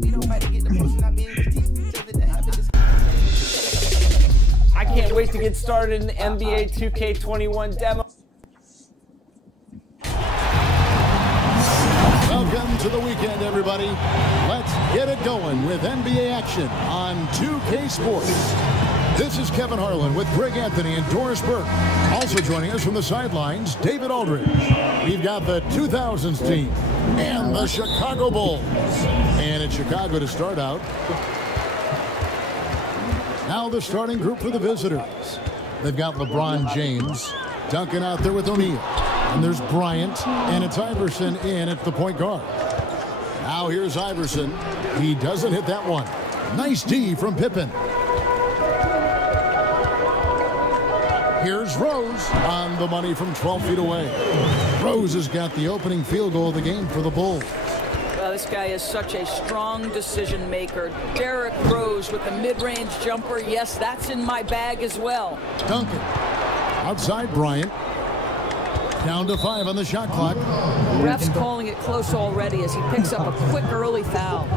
I can't wait to get started in the NBA 2K21 demo. Welcome to the weekend, everybody. Let's get it going with NBA action on 2K Sports. This is Kevin Harlan with Greg Anthony and Doris Burke. Also joining us from the sidelines, David Aldridge. We've got the 2000s team and the Chicago Bulls. And it's Chicago to start out. Now the starting group for the visitors. They've got LeBron James, Duncan out there with O'Neal. And there's Bryant, and it's Iverson in at the point guard. Now here's Iverson. He doesn't hit that one. Nice D from Pippen. Here's Rose on the money from 12 feet away. Rose has got the opening field goal of the game for the Bulls. Well, this guy is such a strong decision maker. Derrick Rose with the mid-range jumper. Yes, that's in my bag as well. Duncan. Outside Bryant. Down to 5 on the shot clock. Ref's calling it close already as he picks up a quick early foul.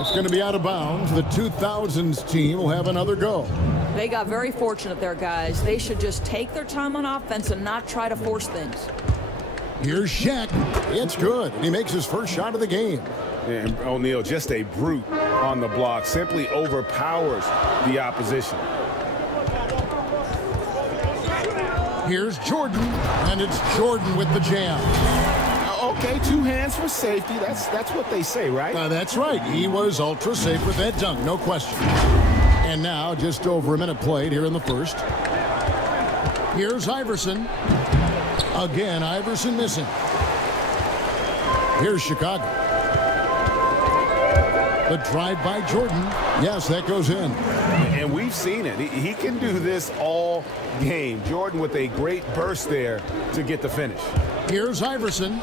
It's going to be out of bounds. The 2000s team will have another go. They got very fortunate there, guys. They should just take their time on offense and not try to force things. Here's Shaq. It's good. He makes his first shot of the game. And O'Neal, just a brute on the block, simply overpowers the opposition. Here's Jordan, and it's Jordan with the jam. Okay, 2 hands for safety. That's what they say, right? That's right. He was ultra safe with that dunk, no question. And now, just over a minute played here in the first. Here's Iverson. Again, Iverson missing. Here's Chicago. The drive by Jordan. Yes, that goes in. And we've seen it. He can do this all game. Jordan with a great burst there to get the finish. Here's Iverson.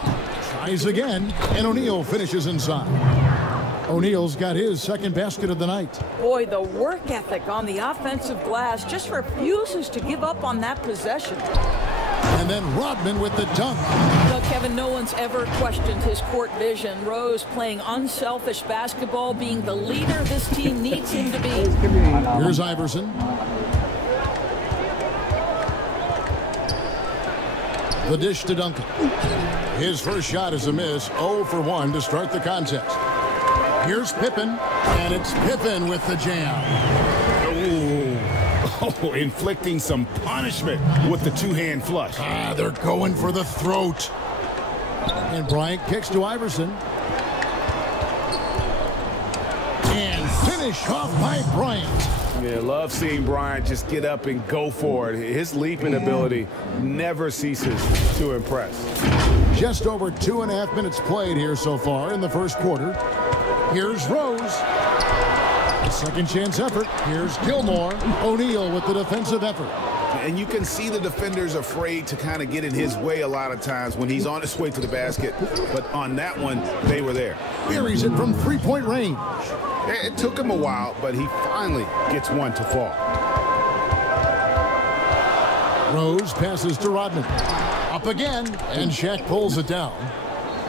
Tries again, and O'Neal finishes inside. O'Neal's got his second basket of the night. Boy, the work ethic on the offensive glass just refuses to give up on that possession. And then Rodman with the dunk. Well, Kevin, no one's ever questioned his court vision. Rose playing unselfish basketball, being the leader this team needs him to be. Here's Iverson. The dish to Duncan. His first shot is a miss. 0 for 1 to start the contest. Here's Pippen, and it's Pippen with the jam. Oh, inflicting some punishment with the 2-hand flush. They're going for the throat. And Bryant kicks to Iverson. And finish off by Bryant. Yeah, love seeing Bryant just get up and go for it. His leaping ability never ceases to impress. Just over 2.5 minutes played here so far in the first quarter. Here's Rose. A second chance effort. Here's Gilmore. O'Neal with the defensive effort. And you can see the defenders afraid to kind of get in his way a lot of times when he's on his way to the basket. But on that one, they were there. Buries it from 3-point range. It took him a while, but he finally gets one to fall. Rose passes to Rodman. Up again, and Shaq pulls it down.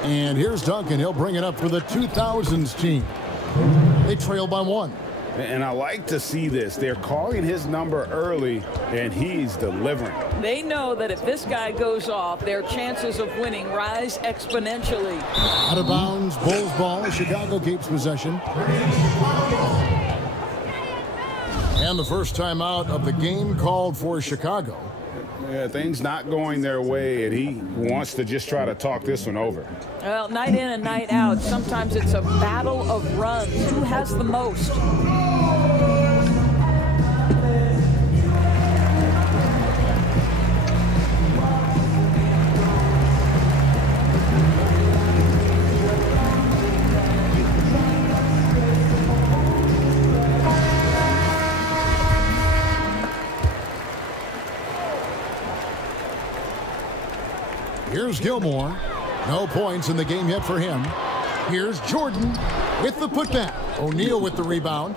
And here's Duncan. He'll bring it up for the 2000s team. They trail by 1. And I like to see this. They're calling his number early, and he's delivering. They know that if this guy goes off, their chances of winning rise exponentially. Out of bounds, Bulls ball. Chicago keeps possession. And the first timeout of the game called for Chicago. Yeah, things not going their way, and he wants to just try to talk this one over. Well, night in and night out, sometimes it's a battle of runs. Who has the most? Here's Gilmore. No points in the game yet for him. Here's Jordan with the putback. O'Neal with the rebound.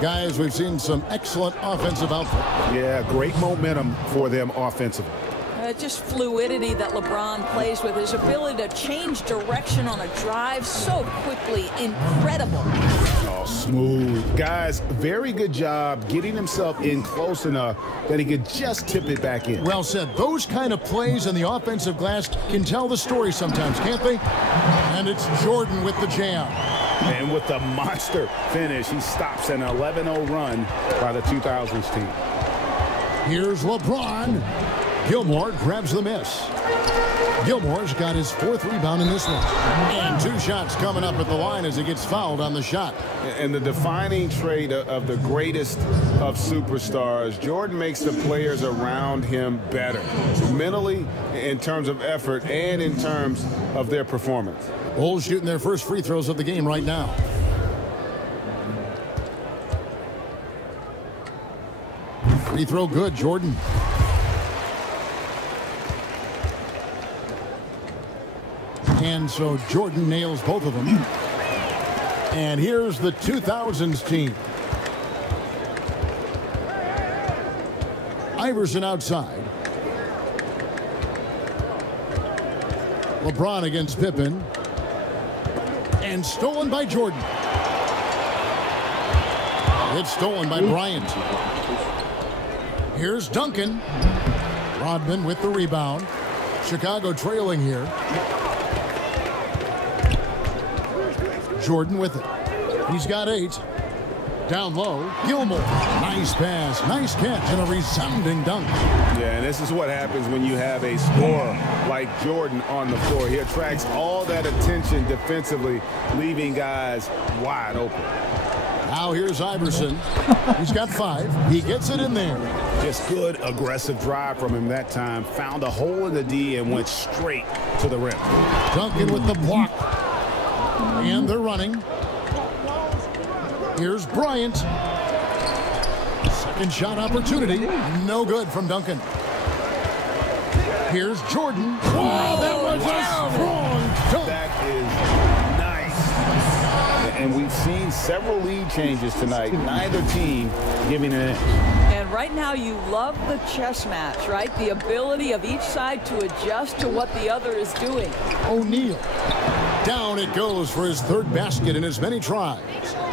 Guys, we've seen some excellent offensive output. Yeah, great momentum for them offensively. Just fluidity that LeBron plays with. His ability to change direction on a drive so quickly. Incredible. Oh, smooth. Guys, very good job getting himself in close enough that he could just tip it back in. Well said. Those kind of plays on the offensive glass can tell the story sometimes, can't they? And it's Jordan with the jam. And with the monster finish, he stops an 11-0 run by the 2000s team. Here's LeBron. Gilmore grabs the miss. Gilmore's got his 4th rebound in this one. And 2 shots coming up at the line as he gets fouled on the shot. And the defining trait of the greatest of superstars, Jordan makes the players around him better. Mentally, in terms of effort, and in terms of their performance. Bulls shooting their first free throws of the game right now. Free throw good, Jordan. And so Jordan nails both of them. And here's the 2000s team. Iverson outside. LeBron against Pippen. And stolen by Jordan. It's stolen by Bryant. Here's Duncan. Rodman with the rebound. Chicago trailing here. Jordan with it. He's got 8. Down low, Gilmore. Nice pass, nice catch, and a resounding dunk. Yeah, and this is what happens when you have a scorer like Jordan on the floor. He attracts all that attention defensively, leaving guys wide open. Now here's Iverson. He's got 5. He gets it in there. Just good, aggressive drive from him that time. Found a hole in the D and went straight to the rim. Duncan with the block. And they're running. Here's Bryant. Second shot opportunity. No good from Duncan. Here's Jordan. Oh, that was a strong dunk. That is nice. And we've seen several lead changes tonight. Neither team giving an inch. And right now you love the chess match, right? The ability of each side to adjust to what the other is doing. O'Neal. Down it goes for his 3rd basket in as many tries.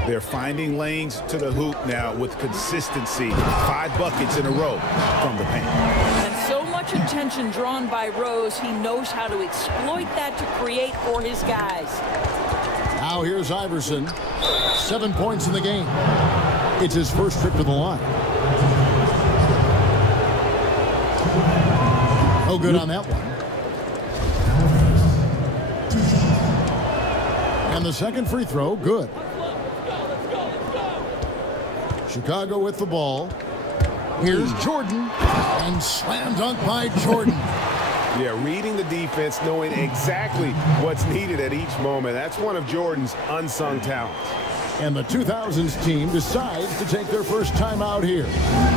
They're finding lanes to the hoop now with consistency. 5 buckets in a row from the paint. And so much attention drawn by Rose, he knows how to exploit that to create for his guys. Now here's Iverson. 7 points in the game. It's his first trip to the line. No good on that one. And the second free throw, good. Chicago with the ball. Here's Jordan. And slam dunk by Jordan. Yeah, reading the defense, knowing exactly what's needed at each moment. That's one of Jordan's unsung talents. And the 2000s team decides to take their first time out here.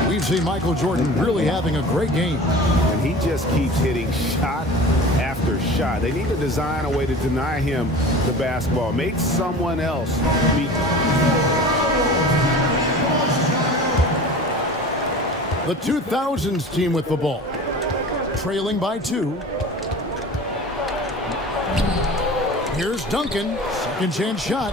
We've seen Michael Jordan really having a great game. And he just keeps hitting shot after shot. They need to design a way to deny him the basketball. Make someone else beat. The 2000s team with the ball. Trailing by 2. Here's Duncan. Second chance shot.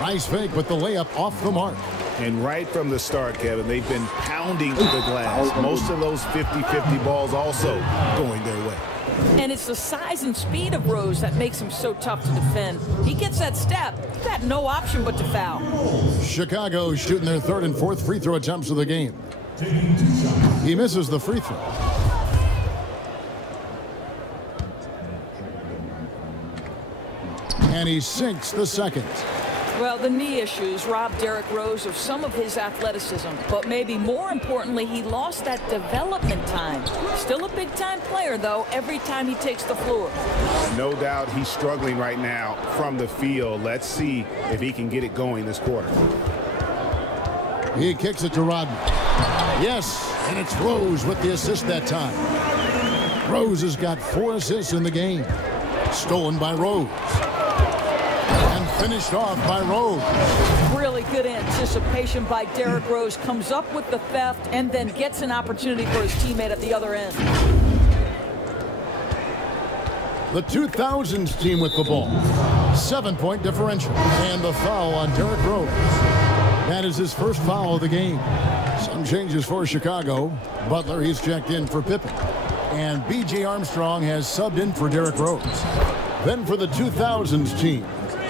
Nice fake, but the layup off the mark. And right from the start, Kevin, they've been pounding to the glass. Most of those 50-50 balls also going their way. And it's the size and speed of Rose that makes him so tough to defend. He gets that step. He's got no option but to foul. Chicago shooting their 3rd and 4th free throw attempts of the game. He misses the free throw. And he sinks the second. Well, the knee issues robbed Derrick Rose of some of his athleticism, but maybe more importantly, he lost that development time. Still a big-time player, though, every time he takes the floor. No doubt he's struggling right now from the field. Let's see if he can get it going this quarter. He kicks it to Rodman. Yes, and it's Rose with the assist that time. Rose has got 4 assists in the game. Stolen by Rose. And finished off by Rose. Really good anticipation by Derrick Rose. Comes up with the theft and then gets an opportunity for his teammate at the other end. The 2000s team with the ball. 7-point differential. And the foul on Derrick Rose. That is his first foul of the game. Some changes for Chicago. Butler, he's checked in for Pippen. And B.J. Armstrong has subbed in for Derrick Rose. Then for the 2000s team,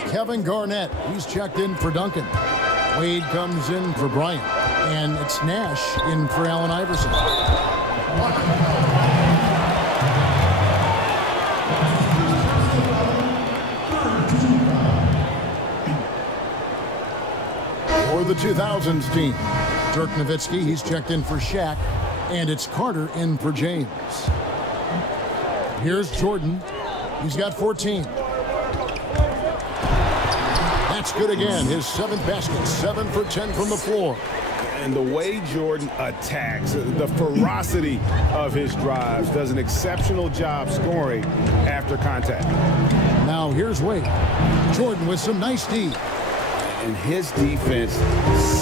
Kevin Garnett, he's checked in for Duncan. Wade comes in for Bryant. And it's Nash in for Allen Iverson. For the 2000s team, Dirk Nowitzki, he's checked in for Shaq. And it's Carter in for James. Here's Jordan. He's got 14. That's good again. His 7th basket. 7 for 10 from the floor. And the way Jordan attacks, the ferocity of his drives, does an exceptional job scoring after contact. Now here's Wade. Jordan with some nice D. And his defense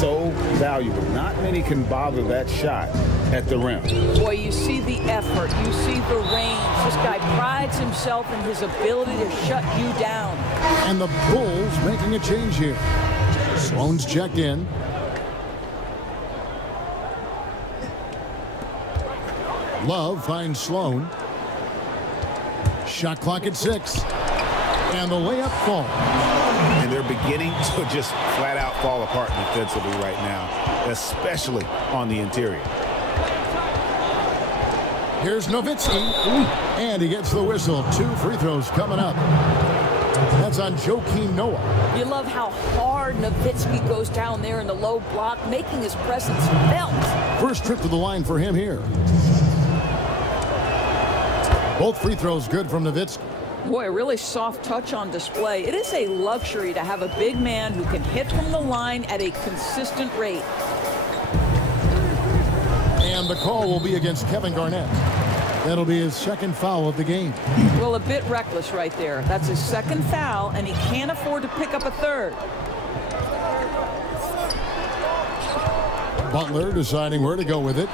so valuable. Not many can bother that shot at the rim. Boy, you see the effort. You see the range. This guy prides himself in his ability to shut you down. And the Bulls making a change here. Sloan's checked in. Love finds Sloan. Shot clock at 6. And the layup falls. And they're beginning to just flat out fall apart defensively right now, especially on the interior. Here's Nowitzki. And he gets the whistle. 2 free throws coming up. That's on Joakim Noah. You love how hard Nowitzki goes down there in the low block, making his presence felt. First trip to the line for him here. Both free throws good from Nowitzki. Boy, a really soft touch on display. It is a luxury to have a big man who can hit from the line at a consistent rate. And the call will be against Kevin Garnett. That'll be his 2nd foul of the game. Well, a bit reckless right there. That's his 2nd foul, and he can't afford to pick up a 3rd. Butler deciding where to go with it.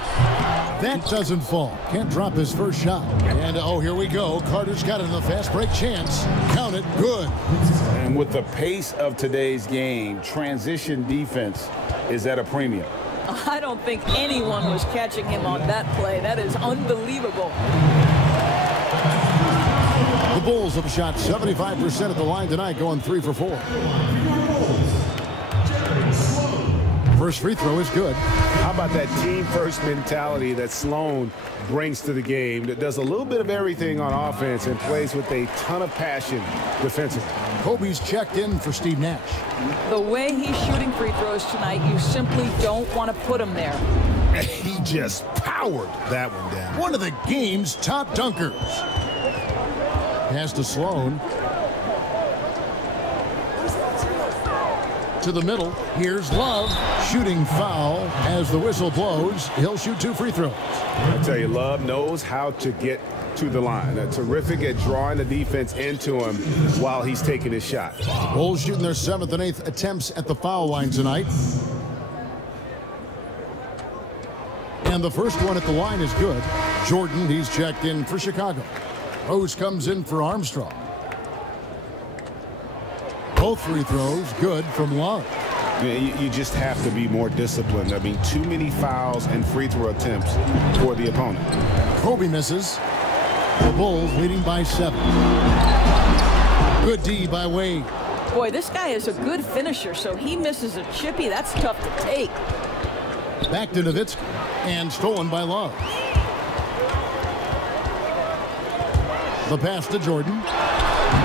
That doesn't fall. Can't drop his first shot. And oh, here we go. Carter's got it in the fast break chance. Count it. Good. And with the pace of today's game, transition defense is at a premium. I don't think anyone was catching him on that play. That is unbelievable. The Bulls have shot 75% at the line tonight, going 3 for 4. First free throw is good. How about that team-first mentality that Sloan brings to the game, that does a little bit of everything on offense and plays with a ton of passion defensively. Kobe's checked in for Steve Nash. The way he's shooting free throws tonight, you simply don't want to put him there. He just powered that one down. One of the game's top dunkers. Pass to Sloan. To the middle. Here's Love. Shooting foul as the whistle blows. He'll shoot 2 free throws. I tell you, Love knows how to get to the line. Terrific at drawing the defense into him while he's taking his shot. Bulls shooting their 7th and 8th attempts at the foul line tonight. And the first one at the line is good. Jordan, he's checked in for Chicago. Rose comes in for Armstrong. Both free throws good from Love. You just have to be more disciplined. I mean, too many fouls and free throw attempts for the opponent. Kobe misses. The Bulls leading by 7. Good D by Wade. Boy, this guy is a good finisher, so he misses a chippy. That's tough to take. Back to Nowitzki. And stolen by Love. The pass to Jordan.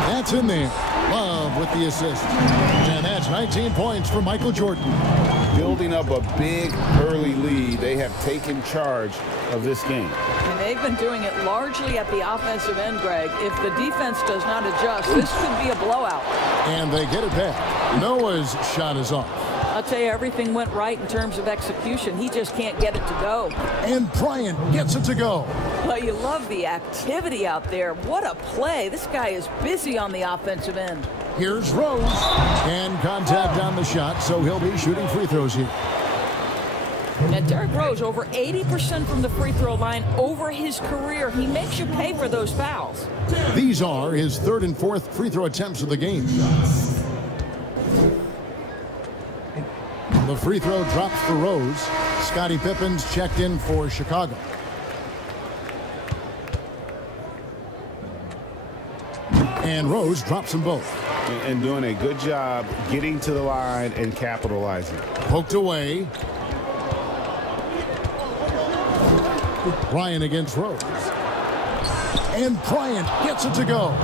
That's in there. Love with the assist. And that's 19 points for Michael Jordan. Building up a big early lead. They have taken charge of this game. And they've been doing it largely at the offensive end, Greg. If the defense does not adjust, this could be a blowout. And they get it back. Noah's shot is off. I'll tell you, everything went right in terms of execution. He just can't get it to go. And Bryant gets it to go. Well, you love the activity out there. What a play. This guy is busy on the offensive end. Here's Rose. And contact on the shot, so he'll be shooting free throws here. Now, Derrick Rose, over 80% from the free throw line over his career. He makes you pay for those fouls. These are his third and fourth free throw attempts of the game. The free throw drops for Rose. Scottie Pippen's checked in for Chicago. And Rose drops them both. And doing a good job getting to the line and capitalizing. Poked away. Bryant against Rose. And Bryant gets it to go.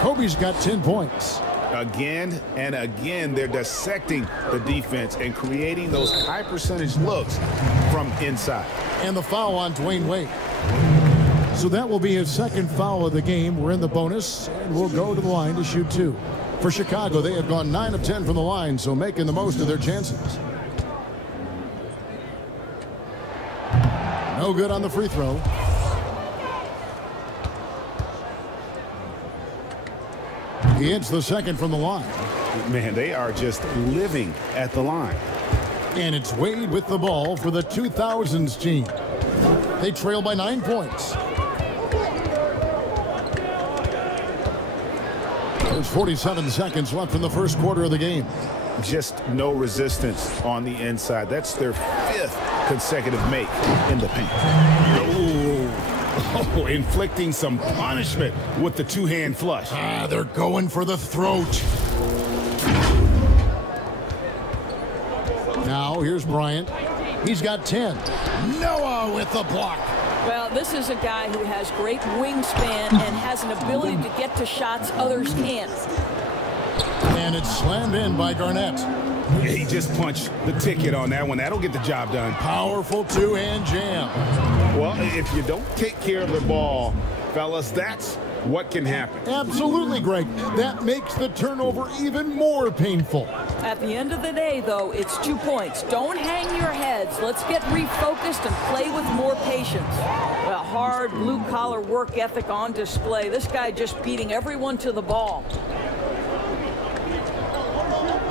Kobe's got 10 points. Again and again, they're dissecting the defense and creating those high percentage looks from inside. And the foul on Dwayne Wade. So that will be his second foul of the game. We're in the bonus, and we'll go to the line to shoot 2. For Chicago, they have gone 9 of 10 from the line, so making the most of their chances. No good on the free throw. He hits the second from the line. Man, they are just living at the line. And it's Wade with the ball for the 2000s team. They trail by 9 points. There's 47 seconds left in the first quarter of the game. Just no resistance on the inside. That's their 5th consecutive make in the paint. Oh, inflicting some punishment with the two-hand flush. They're going for the throat. Now here's Bryant. He's got 10. Noah with the block. Well, this is a guy who has great wingspan and has an ability to get to shots others can't. And it's slammed in by Garnett. He just punched the ticket on that one. That'll get the job done. Powerful two-hand jam. Well, if you don't take care of the ball, fellas, that's what can happen. Absolutely, Greg. That makes the turnover even more painful. At the end of the day, though, it's 2 points. Don't hang your heads. Let's get refocused and play with more patience. A hard blue-collar work ethic on display. This guy just beating everyone to the ball.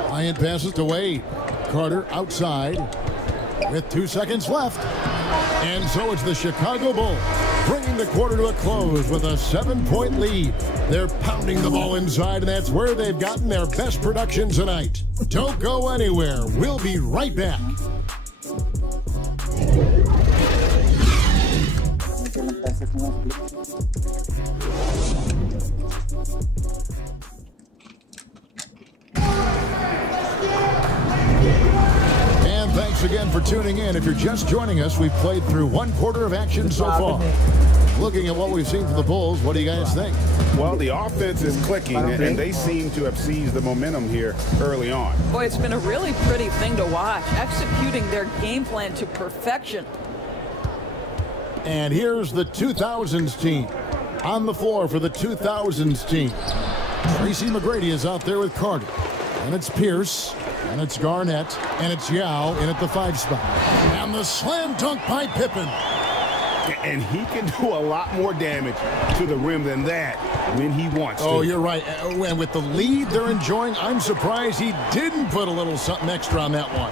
Bryant passes to Wade. Carter outside with 2 seconds left. And so it's the Chicago Bulls bringing the quarter to a close with a 7-point lead. They're pounding the ball inside, and that's where they've gotten their best production tonight. Don't go anywhere. We'll be right back. Thanks again for tuning in. If you're just joining us, we've played through 1 quarter of action so far. Looking at what we've seen from the Bulls, what do you guys think? Well, the offense is clicking, and they seem to have seized the momentum here early on. Boy, it's been a really pretty thing to watch, executing their game plan to perfection. And here's the 2000s team. On the floor for the 2000s team. Tracy McGrady is out there with Carter. And it's Pierce. And it's Garnett, and it's Yao in at the 5 spot. And the slam dunk by Pippen. And he can do a lot more damage to the rim than that when he wants to. Oh, you're right. And with the lead they're enjoying, I'm surprised he didn't put a little something extra on that one.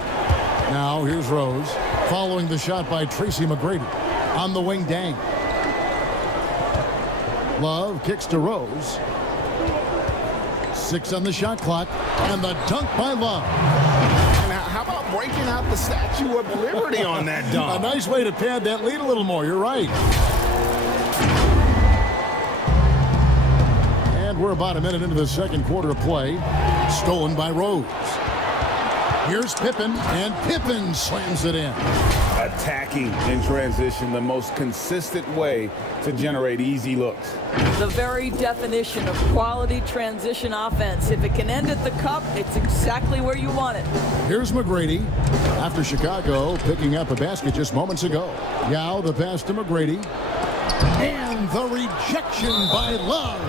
Now, here's Rose, following the shot by Tracy McGrady. On the wing, Dang. Love kicks to Rose. 6 on the shot clock, and the dunk by Love. And how about breaking out the Statue of Liberty on that dunk? A nice way to pad that lead a little more. You're right. And we're about a minute into the second quarter of play. Stolen by Rose. Here's Pippen, and Pippen slams it in. Attacking in transition, the most consistent way to generate easy looks. The very definition of quality transition offense. If it can end at the cup, it's exactly where you want it. Here's McGrady after Chicago picking up a basket just moments ago. Yao the pass to McGrady. And the rejection by Love.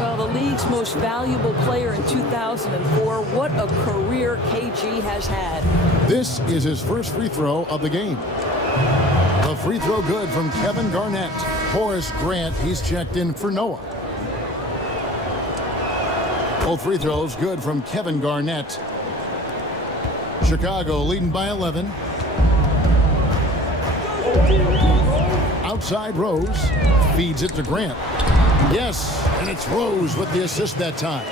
Well, the league's most valuable player in 2004. What a career KG has had. This is his first free throw of the game. The free throw good from Kevin Garnett. Horace Grant, he's checked in for Noah. Both free throws good from Kevin Garnett. Chicago leading by 11. Outside Rose. Feeds it to Grant. Yes, and it's Rose with the assist that time.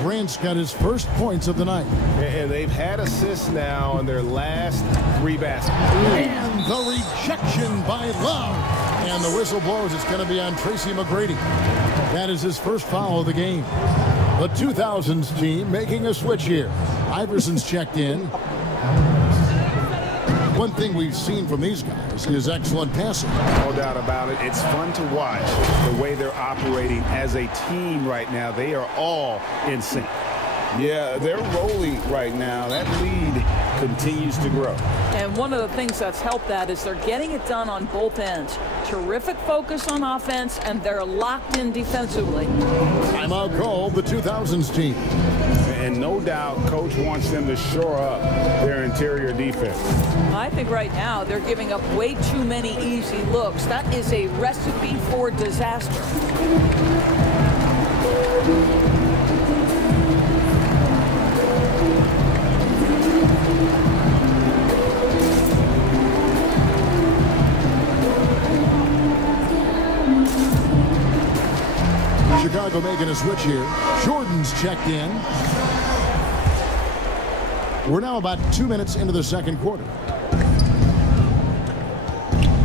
Grant's got his first points of the night. And they've had assists now on their last 3 baskets. And the rejection by Love. And the whistle blows. It's going to be on Tracy McGrady. That is his first foul of the game. The 2000s team making a switch here. Iverson's checked in. One thing we've seen from these guys is excellent passing. No doubt about it. It's fun to watch the way they're operating as a team right now. They are all in sync. Yeah, they're rolling right now. That lead continues to grow. And one of the things that's helped that is they're getting it done on both ends. Terrific focus on offense, and they're locked in defensively. Timeout called the 2000s team. And no doubt Coach wants them to shore up their interior defense. I think right now they're giving up way too many easy looks. That is a recipe for disaster. Chicago making a switch here. Jordan's checked in. We're now about 2 minutes into the second quarter.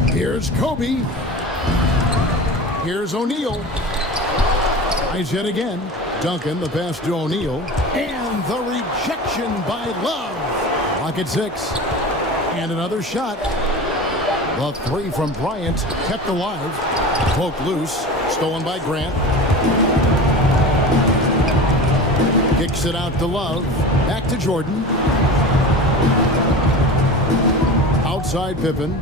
Here's Kobe. Here's O'Neal. Tries yet again. Duncan, the pass to O'Neal. And the rejection by Love. Clock at 6. And another shot. The 3 from Bryant kept alive. Poked loose. Stolen by Grant. Kicks it out to Love. Back to Jordan. Outside Pippen.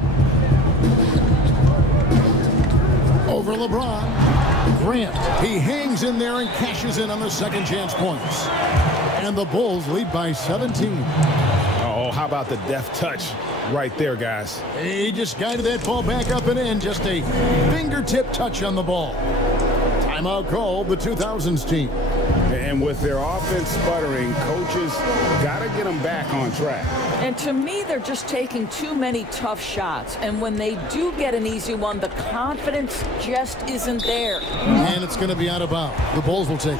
Over LeBron. Grant. He hangs in there and cashes in on the second chance points. And the Bulls lead by 17. Oh, how about the deft touch right there, guys? He just guided that ball back up and in. Just a fingertip touch on the ball. Timeout called the 2000s team. And with their offense sputtering, coaches got to get them back on track. And to me, they're just taking too many tough shots. And when they do get an easy one, the confidence just isn't there. And it's going to be out of bounds. The Bulls will take it.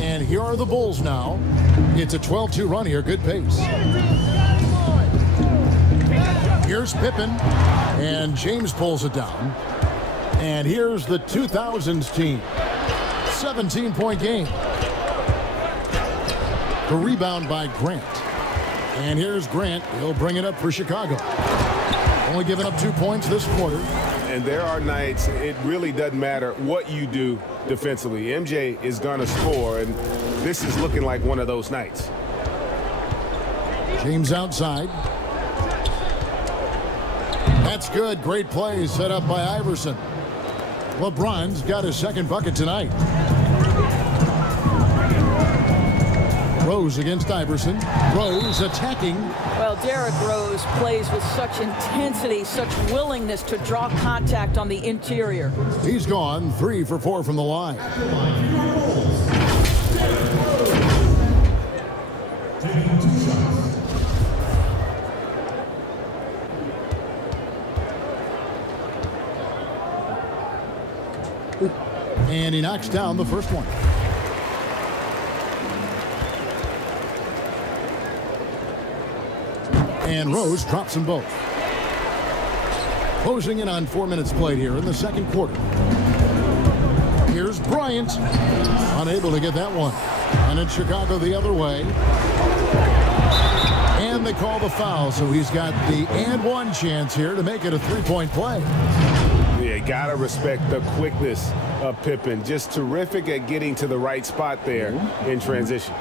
And here are the Bulls now. It's a 12-2 run here. Good pace. Here's Pippen. And James pulls it down. And here's the 2000s team. 17-point game. The rebound by Grant. And here's Grant. He'll bring it up for Chicago. Only giving up 2 points this quarter. And there are nights it really doesn't matter what you do defensively. MJ is going to score, and this is looking like one of those nights. James outside. That's good. Great play set up by Iverson. LeBron's got his second bucket tonight. Rose against Iverson. Rose attacking. Well, Derrick Rose plays with such intensity, such willingness to draw contact on the interior. He's gone 3 for 4 from the line. And he knocks down the first one. And Rose drops them both. Closing in on 4 minutes played here in the second quarter. Here's Bryant. Unable to get that one. And it's Chicago the other way. And they call the foul, so he's got the and one chance here to make it a three-point play. Yeah, got to respect the quickness of Pippen. Just terrific at getting to the right spot there in transition.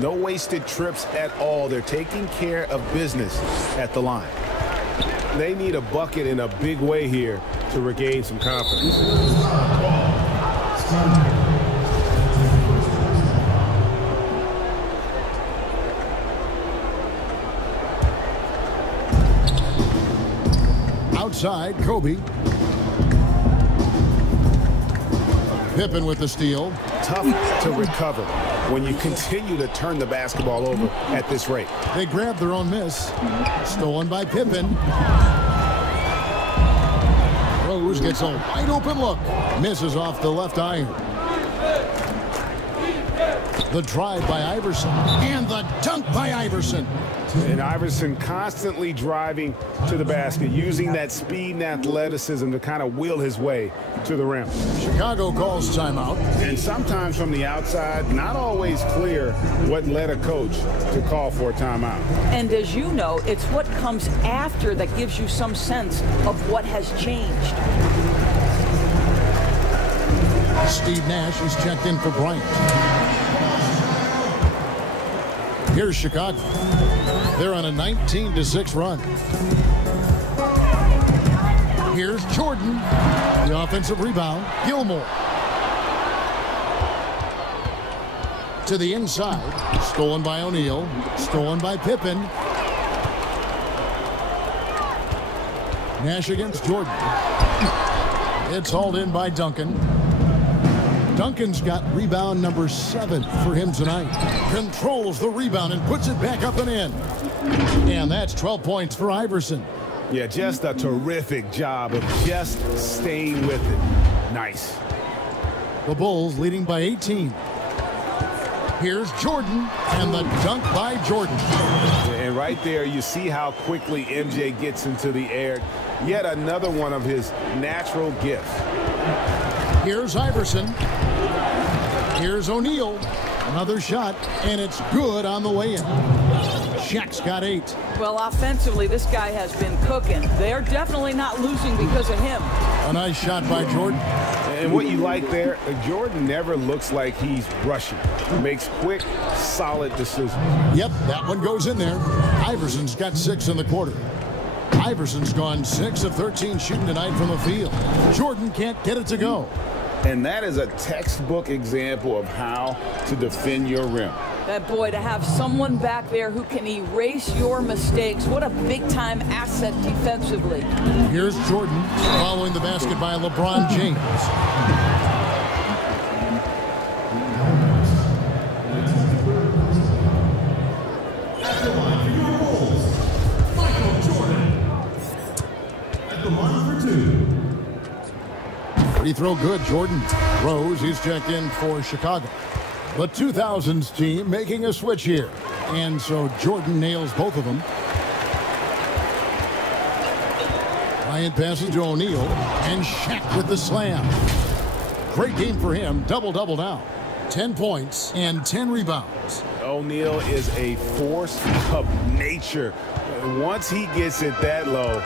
No wasted trips at all. They're taking care of business at the line. They need a bucket in a big way here to regain some confidence. Outside, Kobe. Pippen with the steal. Tough to recover when you continue to turn the basketball over at this rate. They grab their own miss. Stolen by Pippen. Rose gets a wide open look. Misses off the left iron. The drive by Iverson. And the dunk by Iverson. And Iverson constantly driving to the basket, using that speed and athleticism to kind of will his way to the rim. Chicago calls timeout. And sometimes from the outside, not always clear what led a coach to call for a timeout. And as you know, it's what comes after that gives you some sense of what has changed. Steve Nash is checked in for Bryant. Here's Chicago. They're on a 19-6 run. Here's Jordan. The offensive rebound. Gilmore. To the inside. Stolen by O'Neal. Stolen by Pippen. Nash against Jordan. It's hauled in by Duncan. Duncan's got rebound number 7 for him tonight. Controls the rebound and puts it back up and in. And that's 12 points for Iverson. Yeah, just a terrific job of just staying with it. Nice. The Bulls leading by 18. Here's Jordan, and the dunk by Jordan. And right there, you see how quickly MJ gets into the air. Yet another one of his natural gifts. Here's Iverson. Here's O'Neal. Another shot, and it's good on the way in. Shaq's got 8. Well, offensively, this guy has been cooking. They're definitely not losing because of him. A nice shot by Jordan. And what you like there, Jordan never looks like he's rushing. He makes quick, solid decisions. Yep, that one goes in there. Iverson's got 6 in the quarter. Iverson's gone 6 of 13 shooting tonight from the field. Jordan can't get it to go. And that is a textbook example of how to defend your rim. That boy, to have someone back there who can erase your mistakes, what a big-time asset defensively. Here's Jordan following the basket by LeBron James. At the line for your Bulls, Michael Jordan. At the line for 2. Free throw good, Jordan. Rose, he's checked in for Chicago. The 2000s team making a switch here. And so Jordan nails both of them. Bryant passes to O'Neal. And Shaq with the slam. Great game for him. Double-double now. 10 points and 10 rebounds. O'Neal is a force of nature. Once he gets it that low,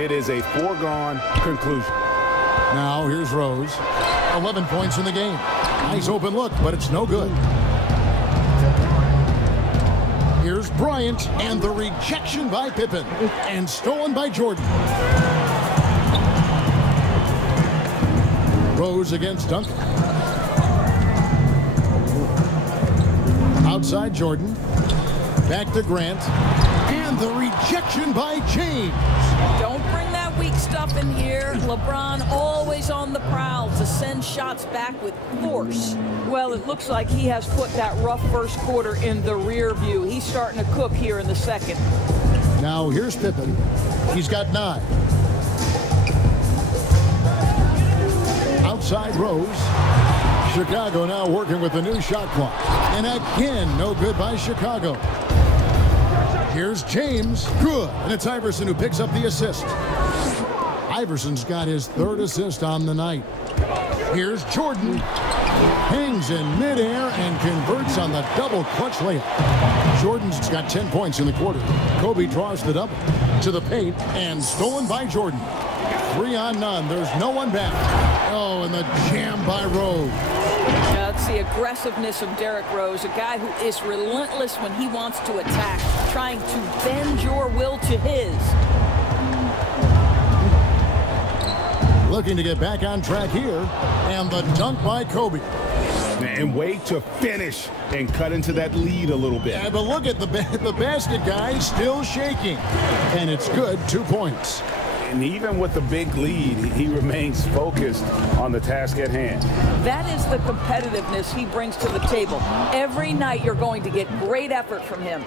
it is a foregone conclusion. Now here's Rose. 11 points in the game. Nice open look, but it's no good. Here's Bryant, and the rejection by Pippen. And stolen by Jordan. Rose against Duncan. Outside Jordan. Back to Grant. And the rejection by James. Don't bring that weak stuff in here. LeBron always on the prowl to send shots back with force. Well, it looks like he has put that rough first quarter in the rear view. He's starting to cook here in the second. Now here's Pippen. He's got 9. Outside Rose. Chicago now working with the new shot clock. And again, no good by Chicago. Here's James. Good. And it's Iverson who picks up the assist. Iverson's got his 3rd assist on the night. Here's Jordan. Hangs in midair and converts on the double clutch layup. Jordan's got 10 points in the quarter. Kobe draws the double to the paint and stolen by Jordan. 3 on none. There's no one back. Oh, and the jam by Rose. That's the aggressiveness of Derrick Rose, a guy who is relentless when he wants to attack, trying to bend your will to his. Looking to get back on track here, and the dunk by Kobe. And wait to finish and cut into that lead a little bit. Yeah, but look at the basket guy still shaking. And it's good, 2 points. And even with the big lead, he remains focused on the task at hand. That is the competitiveness he brings to the table. Every night you're going to get great effort from him.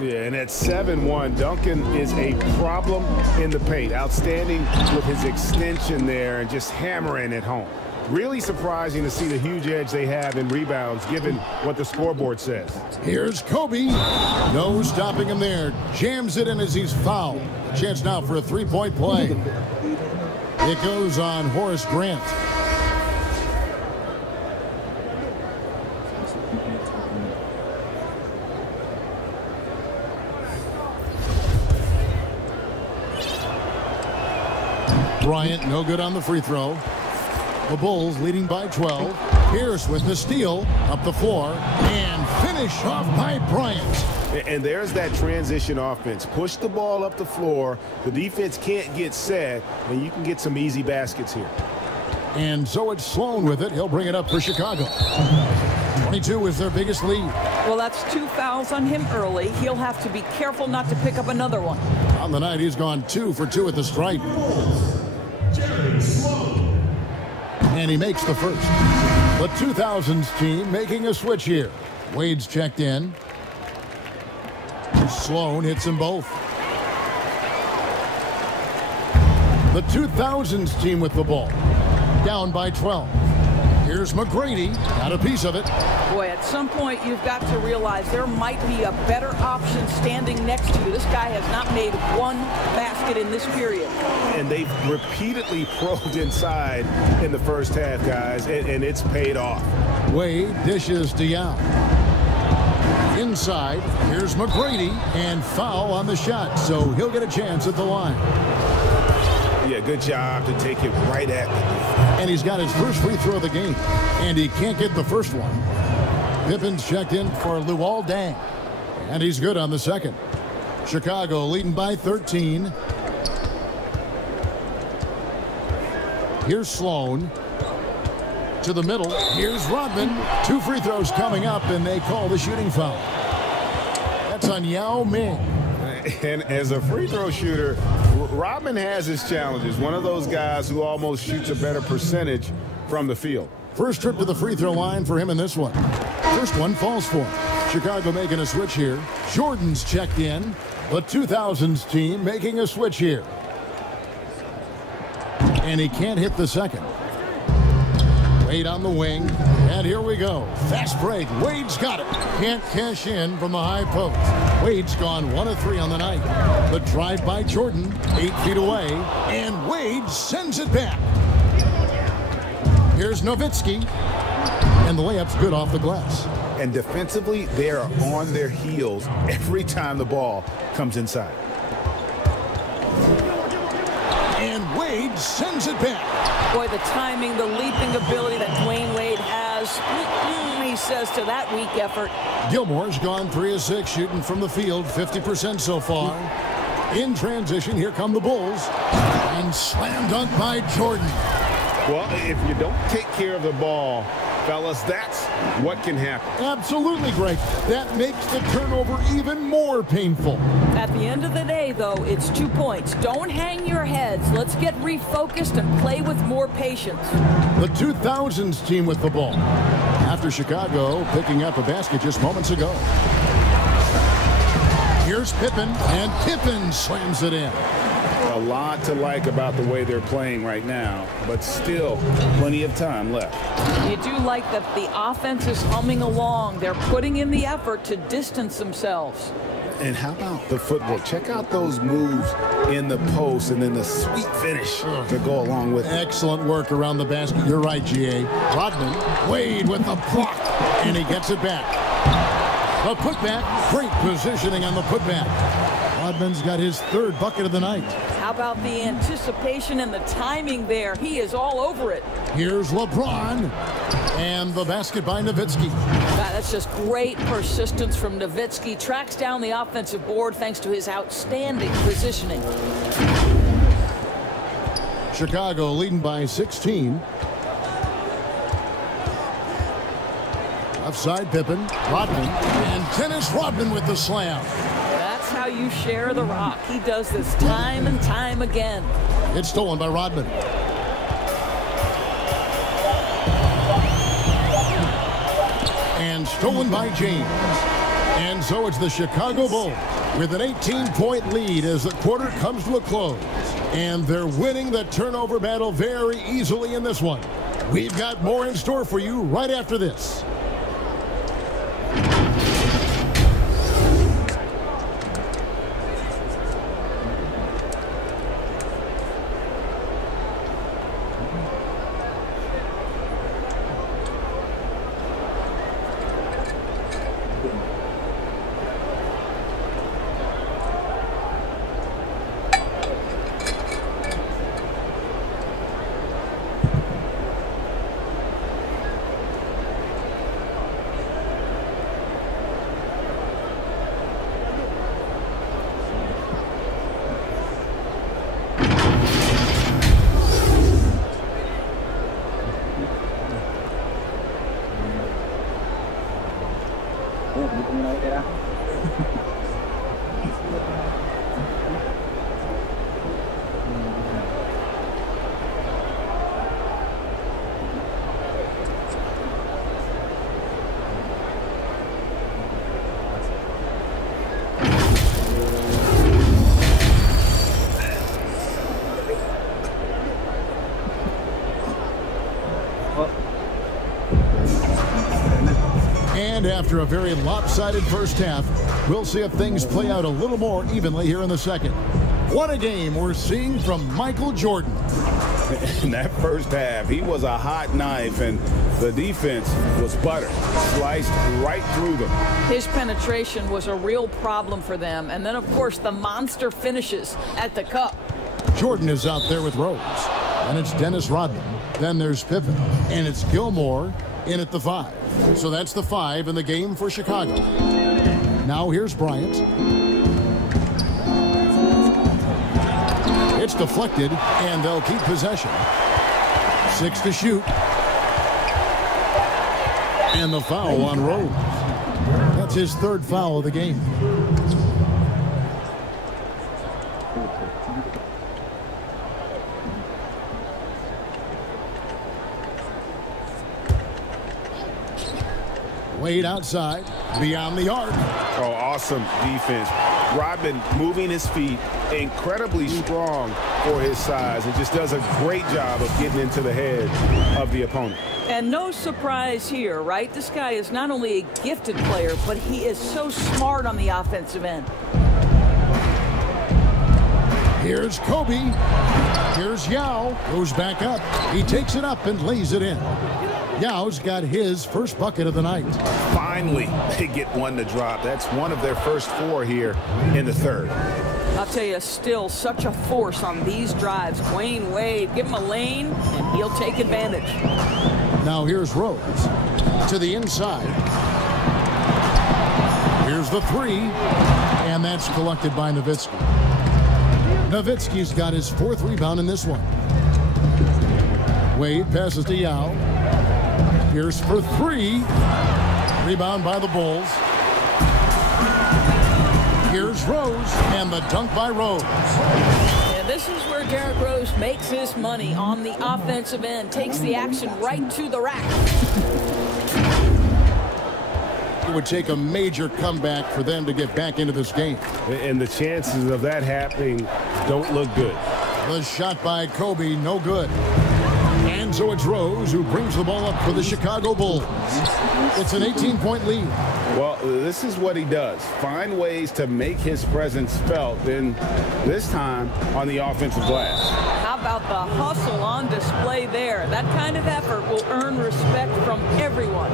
Yeah, and at 7-1, Duncan is a problem in the paint. Outstanding with his extension there and just hammering it home. Really surprising to see the huge edge they have in rebounds, given what the scoreboard says. Here's Kobe. No stopping him there. Jams it in as he's fouled. A chance now for a three-point play. It goes on Horace Grant. Bryant, no good on the free throw. The Bulls leading by 12. Pierce with the steal, up the floor, and finish off by Bryant. And there's that transition offense. Push the ball up the floor. The defense can't get set, and you can get some easy baskets here. And so it's Sloan with it. He'll bring it up for Chicago. 22 is their biggest lead. Well, that's 2 fouls on him early. He'll have to be careful not to pick up another one. On the night, he's gone 2 for 2 at the stripe. And he makes the first. The 2000s team making a switch here. Wade's checked in. Sloan hits them both. The 2000s team with the ball. Down by 12. Here's McGrady. Got a piece of it. Boy, at some point you've got to realize there might be a better option standing next to you. This guy has not made one basket in this period. And they've repeatedly probed inside in the first half, guys, and it's paid off. Wade dishes Dion. Inside, here's McGrady, and foul on the shot, so he'll get a chance at the line. Yeah, good job to take it right at the And he's got his first free throw of the game, and he can't get the first one. Pippen's checked in for Luol Deng, and he's good on the second. Chicago leading by 13. Here's Sloan. To the middle. Here's Rodman. 2 free throws coming up, and they call the shooting foul. That's on Yao Ming. And as a free throw shooter, Rodman has his challenges. One of those guys who almost shoots a better percentage from the field. First trip to the free throw line for him in this one. First one falls for him. Chicago making a switch here. Jordan's checked in. The 2000s team making a switch here. And he can't hit the second. Wade on the wing. And here we go. Fast break. Wade's got it. Can't cash in from the high post. Wade's gone 1 of 3 on the night. The drive by Jordan. 8 feet away. And Wade sends it back. Here's Nowitzki. And the layup's good off the glass. And defensively, they are on their heels every time the ball comes inside. And Wade sends it back. Boy, the timing, the leaping ability that Dwayne Wade has, he says to that weak effort. Gilmore's gone 3 of 6 shooting from the field, 50% so far. In transition, here come the Bulls. And slam dunk by Jordan. Well, if you don't take care of the ball, fellas, that's what can happen. Absolutely, Greg. That makes the turnover even more painful. At the end of the day, though, it's 2 points. Don't hang your heads. Let's get refocused and play with more patience. The 2000s team with the ball. After Chicago picking up a basket just moments ago. Here's Pippen, and Pippen slams it in. A lot to like about the way they're playing right now, but still plenty of time left. You do like that the offense is humming along. They're putting in the effort to distance themselves. And how about the footwork? Check out those moves in the post and then the sweet finish to go along with it. Excellent work around the basket. You're right, G.A. Rodman, Wade with the block, and he gets it back. The putback, great positioning on the putback. Rodman's got his 3rd bucket of the night. How about the anticipation and the timing there? He is all over it. Here's LeBron, and the basket by Nowitzki. That's just great persistence from Nowitzki. Tracks down the offensive board thanks to his outstanding positioning. Chicago leading by 16. Offside Pippen, Rodman, and Dennis Rodman with the slam. That's how you share the rock. He does this time and time again. It's stolen by Rodman. And stolen by James. And so it's the Chicago Bulls with an 18-point lead as the quarter comes to a close. And they're winning the turnover battle very easily in this one. We've got more in store for you right after this. And after a very lopsided first half, we'll see if things play out a little more evenly here in the second. What a game we're seeing from Michael Jordan. In that first half, he was a hot knife, and the defense was butter, sliced right through them. His penetration was a real problem for them. And then, of course, the monster finishes at the cup. Jordan is out there with Rose. And it's Dennis Rodman. Then there's Pippen. And it's Gilmore in at the 5. So that's the 5 in the game for Chicago. Now here's Bryant. It's deflected, and they'll keep possession. 6 to shoot. And the foul on Rose. That's his 3rd foul of the game. Wade outside, beyond the arc. Oh, awesome defense. Rodman moving his feet, incredibly strong for his size, and just does a great job of getting into the head of the opponent. And no surprise here, right? This guy is not only a gifted player, but he is so smart on the offensive end. Here's Kobe. Here's Yao. Goes back up. He takes it up and lays it in. Yao's got his first bucket of the night. Finally, they get one to drop. That's one of their first 4 here in the 3rd. I'll tell you, still such a force on these drives. Dwayne Wade, give him a lane, and he'll take advantage. Now here's Rose to the inside. Here's the 3, and that's collected by Nowitzki. Nowitzki's got his 4th rebound in this one. Wade passes to Yao. Here's for 3. Rebound by the Bulls. Here's Rose, and the dunk by Rose. Yeah, this is where Derrick Rose makes his money on the offensive end. Takes the action right to the rack. It would take a major comeback for them to get back into this game. And the chances of that happening don't look good. The shot by Kobe, no good. And so it's Rose who brings the ball up for the Chicago Bulls. It's an 18-point lead. Well, this is what he does. Find ways to make his presence felt, then this time on the offensive glass. How about the hustle on display there? That kind of effort will earn respect from everyone.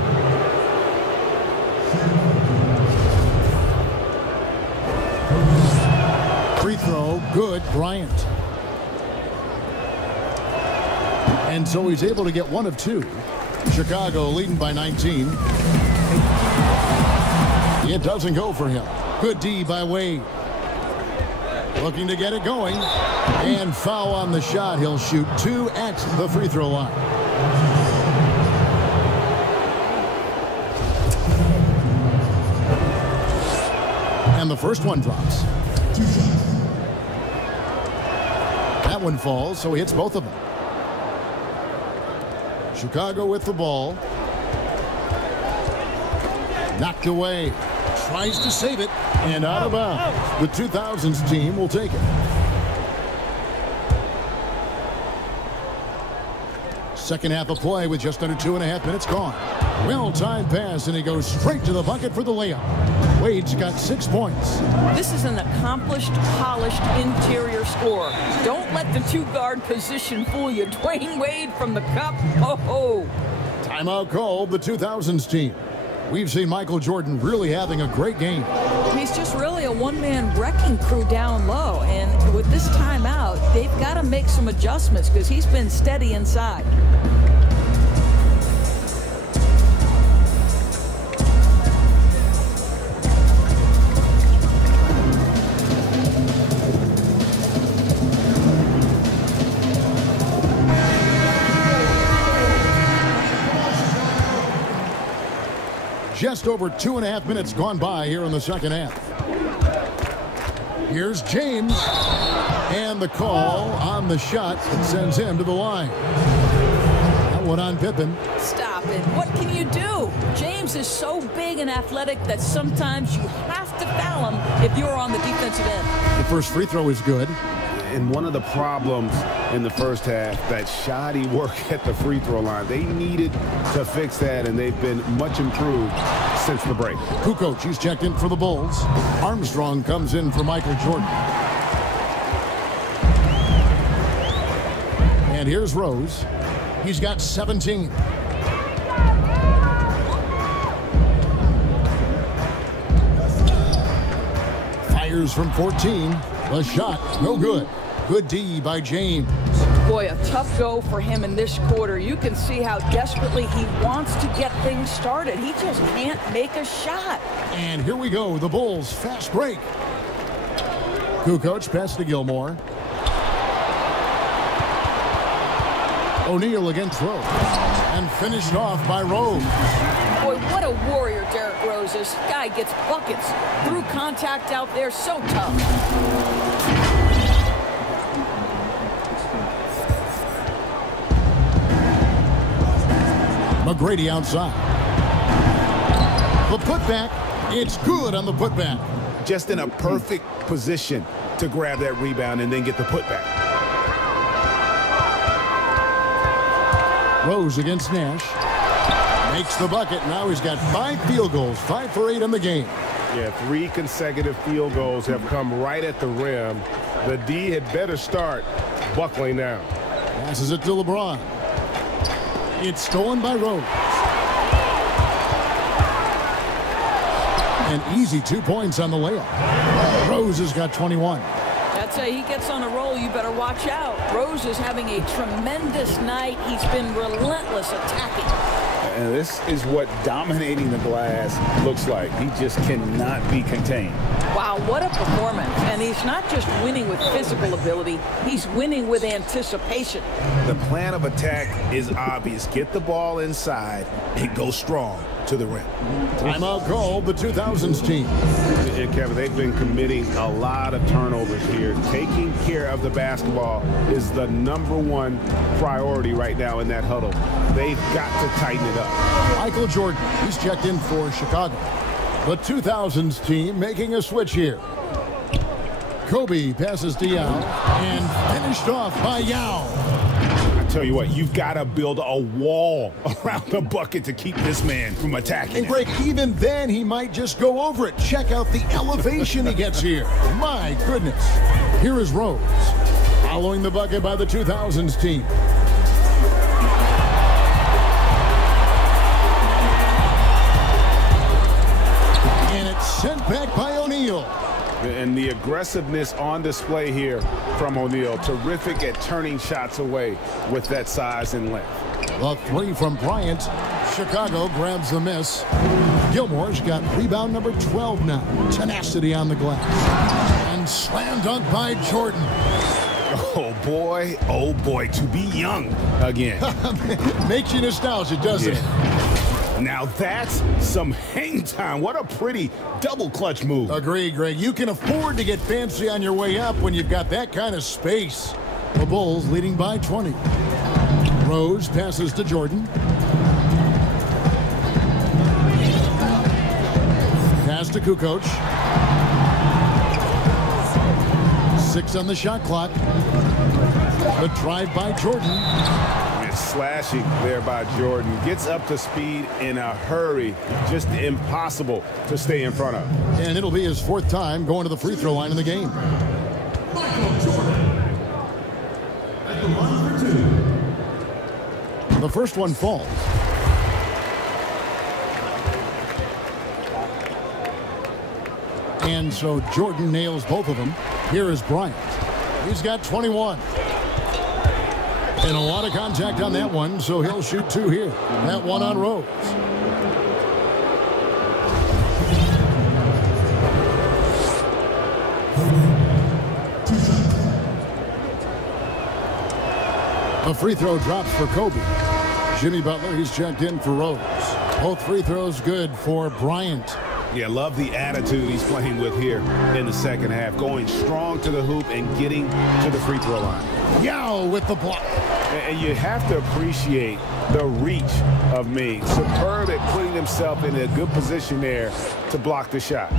Free throw, good, Bryant. And so he's able to get 1 of 2. Chicago leading by 19. It doesn't go for him. Good D by Wade. Looking to get it going. And foul on the shot. He'll shoot 2 at the free throw line. And the first one drops. That one falls, so he hits both of them. Chicago with the ball. Knocked away. Tries to save it. And out of bounds. The 2000s team will take it. Second half of play with just under 2.5 minutes gone. Well-timed pass, and he goes straight to the bucket for the layup. Wade's got 6 points. This is an accomplished, polished interior scorer. Don't let the two-guard position fool you. Dwayne Wade from the cup. Oh. Timeout called, the 2000s team. We've seen Michael Jordan really having a great game. He's just really a one-man wrecking crew down low. And with this timeout, they've got to make some adjustments because he's been steady inside. Just over 2.5 minutes gone by here in the second half. Here's James. And the call on the shot that sends him to the line. That one on Pippen. Stop it. What can you do? James is so big and athletic that sometimes you have to foul him if you're on the defensive end. The first free throw is good. And one of the problems in the first half, that shoddy work at the free throw line. They needed to fix that, and they've been much improved since the break. Kukoc, he's checked in for the Bulls. Armstrong comes in for Michael Jordan. And here's Rose. He's got 17. Fires from 14. The shot, no good. Good D by James. Boy, a tough go for him in this quarter. You can see how desperately he wants to get things started. He just can't make a shot. And here we go, the Bulls fast break. Kukoc pass to Gilmore. O'Neal against Rose. And finished off by Rose. Boy, what a warrior Derrick Rose is. Guy gets buckets. Through contact out there, so tough. McGrady outside. The putback, it's good on the putback. Just in a perfect position to grab that rebound and then get the putback. Rose against Nash. Makes the bucket. Now he's got 5 field goals, 5 for 8 in the game. Yeah, 3 consecutive field goals have come right at the rim. The D had better start buckling down. Passes it to LeBron. It's stolen by Rose. An easy 2 points on the layup. Rose has got 21. That's he gets on a roll, you better watch out. Rose is having a tremendous night. He's been relentless attacking. And this is what dominating the glass looks like. He just cannot be contained. Wow, what a performance. And he's not just winning with physical ability, he's winning with anticipation. The plan of attack is obvious. Get the ball inside and go strong to the rim. Timeout called, the 2000s team. And Kevin, they've been committing a lot of turnovers here. Taking care of the basketball is the #1 priority right now in that huddle. They've got to tighten it up. Michael Jordan, he's checked in for Chicago. The 2000s team making a switch here. Kobe passes to Yao and finished off by Yao. I tell you what, you've got to build a wall around the bucket to keep this man from attacking. And Greg, even then he might just go over it. Check out the elevation he gets here. My goodness. Here is Rose, following the bucket by the 2000s team. Sent back by O'Neal. And the aggressiveness on display here from O'Neal. Terrific at turning shots away with that size and length. The 3 from Bryant. Chicago grabs the miss. Gilmore's got rebound number 12 now. Tenacity on the glass. And slam dunk by Jordan. Oh boy, to be young again. Makes you nostalgic, doesn't it? Now that's some hang time. What a pretty double clutch move. Agreed, Greg. You can afford to get fancy on your way up when you've got that kind of space. The Bulls leading by 20. Rose passes to Jordan. Pass to Kukoc. 6 on the shot clock. The drive by Jordan. It's slashing there by Jordan. Gets up to speed in a hurry. Just impossible to stay in front of. And it'll be his 4th time going to the free throw line in the game. Michael Jordan at the line for 2. The first one falls. And so Jordan nails both of them. Here is Bryant. He's got 21. And a lot of contact on that one, so he'll shoot 2 here. That one on Rose. A free throw drops for Kobe. Jimmy Butler, he's checked in for Rose. Both free throws good for Bryant. Yeah, love the attitude he's playing with here in the second half. Going strong to the hoop and getting to the free throw line. Yao with the block. And you have to appreciate the reach of Ming. Superb at putting himself in a good position there to block the shot.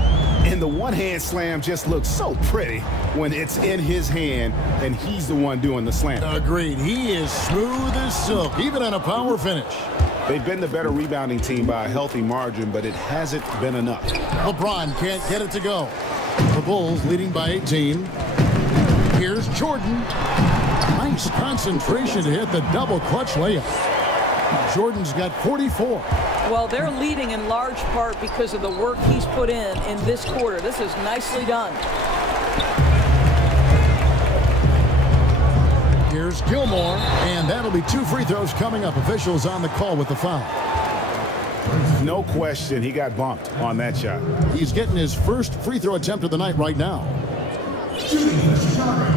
And the one-hand slam just looks so pretty when it's in his hand and he's the one doing the slam. Agreed. He is smooth as silk, even on a power finish. They've been the better rebounding team by a healthy margin, but it hasn't been enough. LeBron can't get it to go. The Bulls leading by 18. Here's Jordan. Nice concentration to hit the double clutch layup. Jordan's got 44. Well, they're leading in large part because of the work he's put in this quarter. This is nicely done. Here's Gilmore, and that'll be 2 free throws coming up. Officials on the call with the foul. No question, he got bumped on that shot. He's getting his first free throw attempt of the night right now. Shooting for Chicago,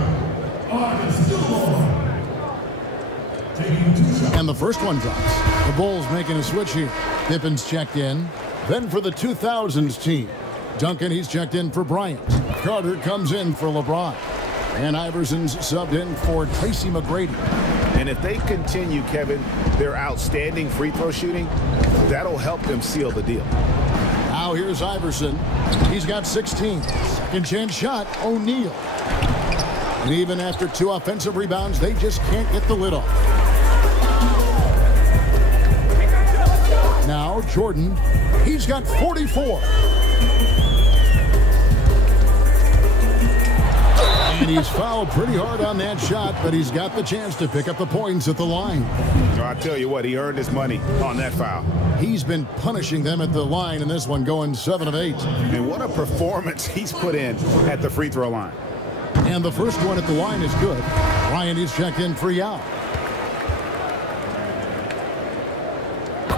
taking 2 shots. And the first one drops. The Bulls making a switch here. Pippen's checked in. Then for the 2000s team. Duncan, he's checked in for Bryant. Carter comes in for LeBron. And Iverson's subbed in for Tracy McGrady. And if they continue, Kevin, their outstanding free throw shooting, that'll help them seal the deal. Now here's Iverson. He's got 16. Second chance shot, O'Neal. And even after 2 offensive rebounds, they just can't get the lid off. Now Jordan, he's got 44. And he's fouled pretty hard on that shot, but he's got the chance to pick up the points at the line. I tell you what, he earned his money on that foul. He's been punishing them at the line in this one, going 7 of 8. And what a performance he's put in at the free throw line. And the first one at the line is good. Ryan is checked in for Yao.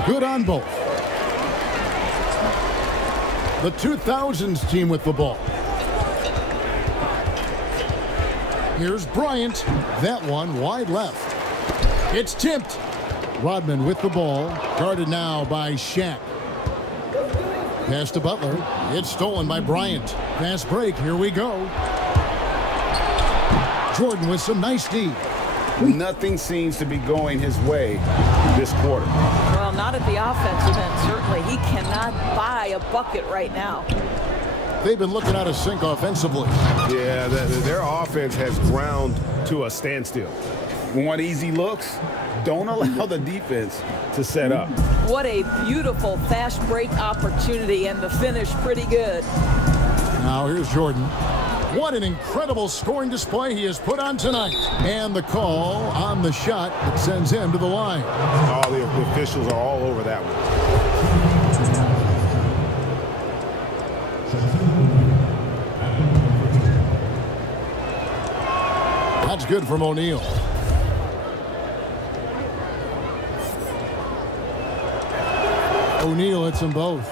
Good on both. The 2000s team with the ball. Here's Bryant. That one wide left. It's tipped. Rodman with the ball. Guarded now by Shaq. Pass to Butler. It's stolen by Bryant. Fast break. Here we go. Jordan with some nice D. Nothing seems to be going his way this quarter. Well, not at the offensive end, certainly. He cannot buy a bucket right now. They've been looking out of sync offensively. Yeah, their offense has ground to a standstill. Want easy looks? Don't allow the defense to set up. What a beautiful fast break opportunity, and the finish pretty good. Now here's Jordan. What an incredible scoring display he has put on tonight. And the call on the shot that sends him to the line. All the officials are all over that one. That's good from O'Neal. O'Neal hits them both.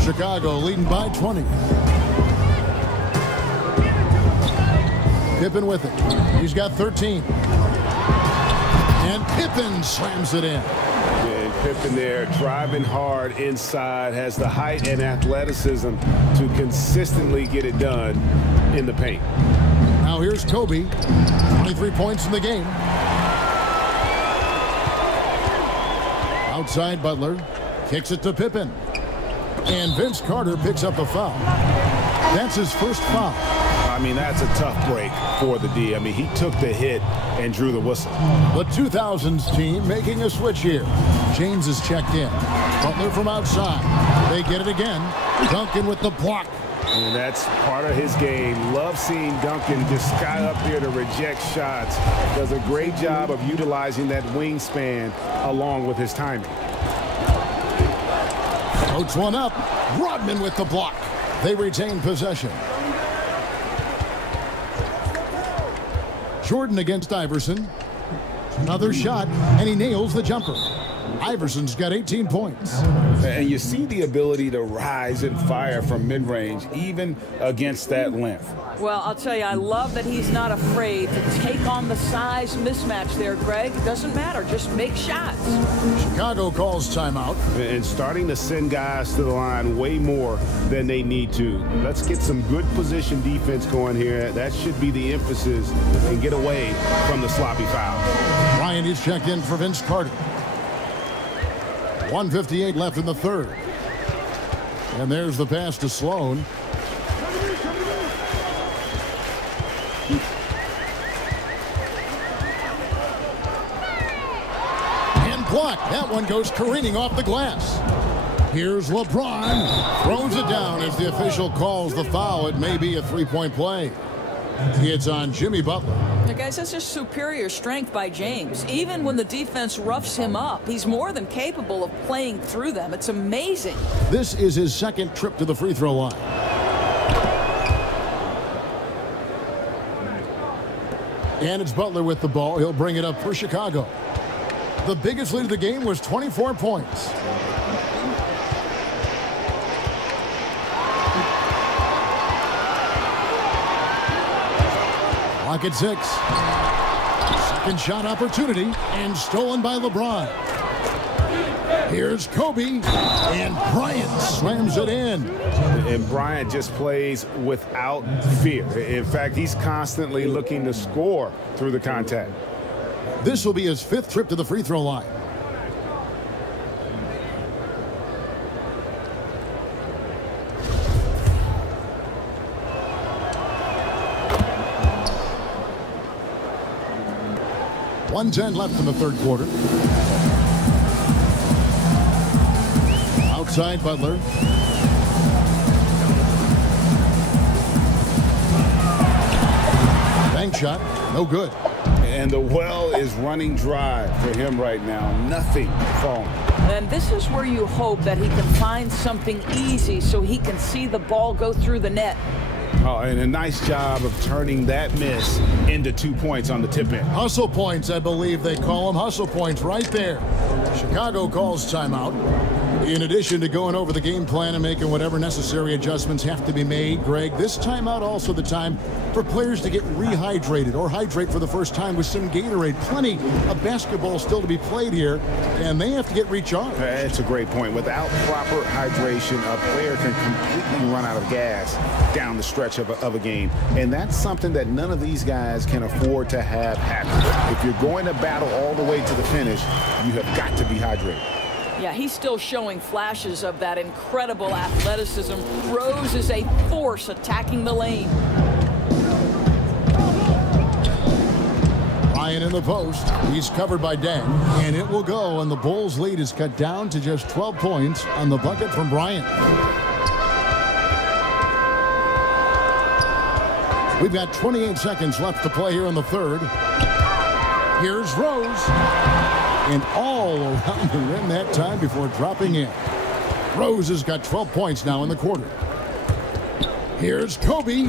Chicago leading by 20. Pippen with it. He's got 13. And Pippen slams it in. And Pippen there driving hard inside, has the height and athleticism to consistently get it done in the paint. Now here's Kobe. 23 points in the game. Outside Butler. Kicks it to Pippen. And Vince Carter picks up the foul. That's his first foul. I mean, that's a tough break for the D. I mean, he took the hit and drew the whistle. The 2000s team making a switch here. James is checked in. Butler from outside. They get it again. Duncan with the block. And that's part of his game. Love seeing Duncan just sky up there to reject shots. Does a great job of utilizing that wingspan along with his timing. Floats one up. Rodman with the block. They retain possession. Jordan against Iverson. Another shot, and he nails the jumper. Iverson's got 18 points. And you see the ability to rise and fire from mid-range, even against that length. Well, I'll tell you, I love that he's not afraid to take on the size mismatch there, Greg. It doesn't matter. Just make shots. Chicago calls timeout. And starting to send guys to the line way more than they need to. Let's get some good position defense going here. That should be the emphasis, and get away from the sloppy fouls. Ryan is checked in for Vince Carter. 1:58 left in the third. And there's the pass to Sloan. And blocked. That one goes careening off the glass. Here's LeBron. Throws it down as the official calls the foul. It may be a three-point play. It's on Jimmy Butler. Now, guys, that's just superior strength by James. Even when the defense roughs him up, he's more than capable of playing through them. It's amazing. This is his second trip to the free throw line. And it's Butler with the ball. He'll bring it up for Chicago. The biggest lead of the game was 24 points. Clock at 6. Second shot opportunity, and stolen by LeBron. Here's Kobe, and Bryant slams it in. And Bryant just plays without fear. In fact, he's constantly looking to score through the contact. This will be his fifth trip to the free throw line. .110 left in the third quarter. Outside Butler. Bank shot, no good. And the well is running dry for him right now. Nothing falling. And this is where you hope that he can find something easy so he can see the ball go through the net. Oh, and a nice job of turning that miss into 2 points on the tip-in. Hustle points, I believe they call them. Hustle points right there. Chicago calls timeout. In addition to going over the game plan and making whatever necessary adjustments have to be made, Greg, this timeout also the time for players to get rehydrated or hydrate for the first time with some Gatorade. Plenty of basketball still to be played here, and they have to get recharged. That's a great point. Without proper hydration, a player can completely run out of gas down the stretch of a game. And that's something that none of these guys can afford to have happen. If you're going to battle all the way to the finish, you have got to be hydrated. Yeah, he's still showing flashes of that incredible athleticism. Rose is a force attacking the lane. Ryan in the post. He's covered by Deng, and it will go, and the Bulls' lead is cut down to just 12 points on the bucket from Bryant. We've got 28 seconds left to play here in the third. Here's Rose. And all around the rim that time before dropping in. Rose has got 12 points now in the quarter. Here's Kobe.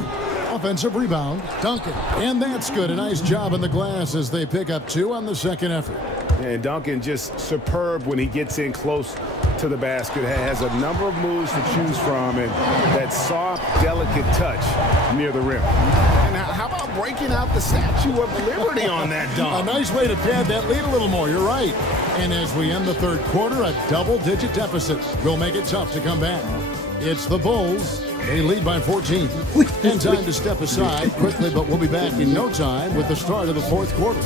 Offensive rebound. Duncan. And that's good. A nice job in the glass as they pick up 2 on the second effort. And Duncan just superb when he gets in close to the basket. Has a number of moves to choose from, and that soft, delicate touch near the rim. And how about breaking out the Statue of Liberty on that dunk? A nice way to pad that lead a little more. You're right. And as we end the third quarter, a double-digit deficit will make it tough to come back. It's the Bulls They lead by 14. And time to step aside quickly, but we'll be back in no time with the start of the fourth quarter.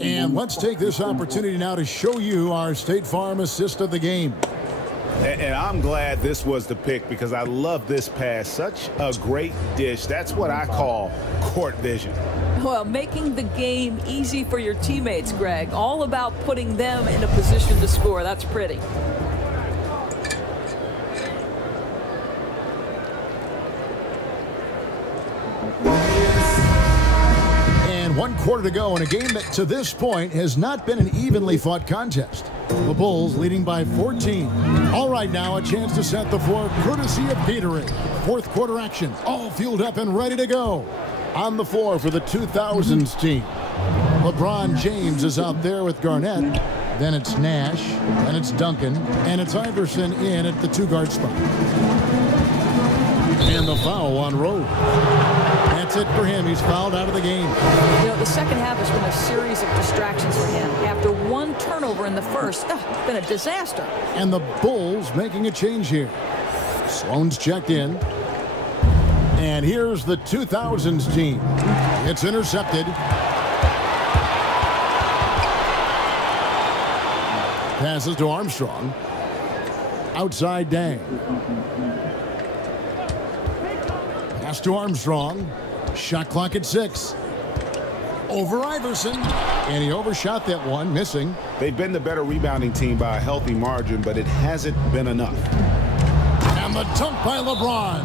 And let's take this opportunity now to show you our State Farm assist of the game. And I'm glad this was the pick because I love this pass. Such a great dish. That's what I call court vision. Well, making the game easy for your teammates, Greg. All about putting them in a position to score. That's pretty. And 1 quarter to go in a game that to this point has not been an evenly fought contest. The Bulls leading by 14. All right, now a chance to set the floor courtesy of Gatorade. Fourth quarter action, all fueled up and ready to go. On the floor for the 2000s team. LeBron James is out there with Garnett. Then it's Nash, then it's Duncan, and it's Iverson in at the 2-guard spot. And the foul on Rose. That's it for him. He's fouled out of the game. You know, the second half has been a series of distractions for him. After one turnover in the first, been a disaster. And the Bulls making a change here. Sloan's checked in. And here's the 2000s team. It's intercepted. Passes to Armstrong. Outside Dang. Pass to Armstrong. Shot clock at 6. Over Iverson. And he overshot that one, missing. They've been the better rebounding team by a healthy margin, but it hasn't been enough. And the dunk by LeBron.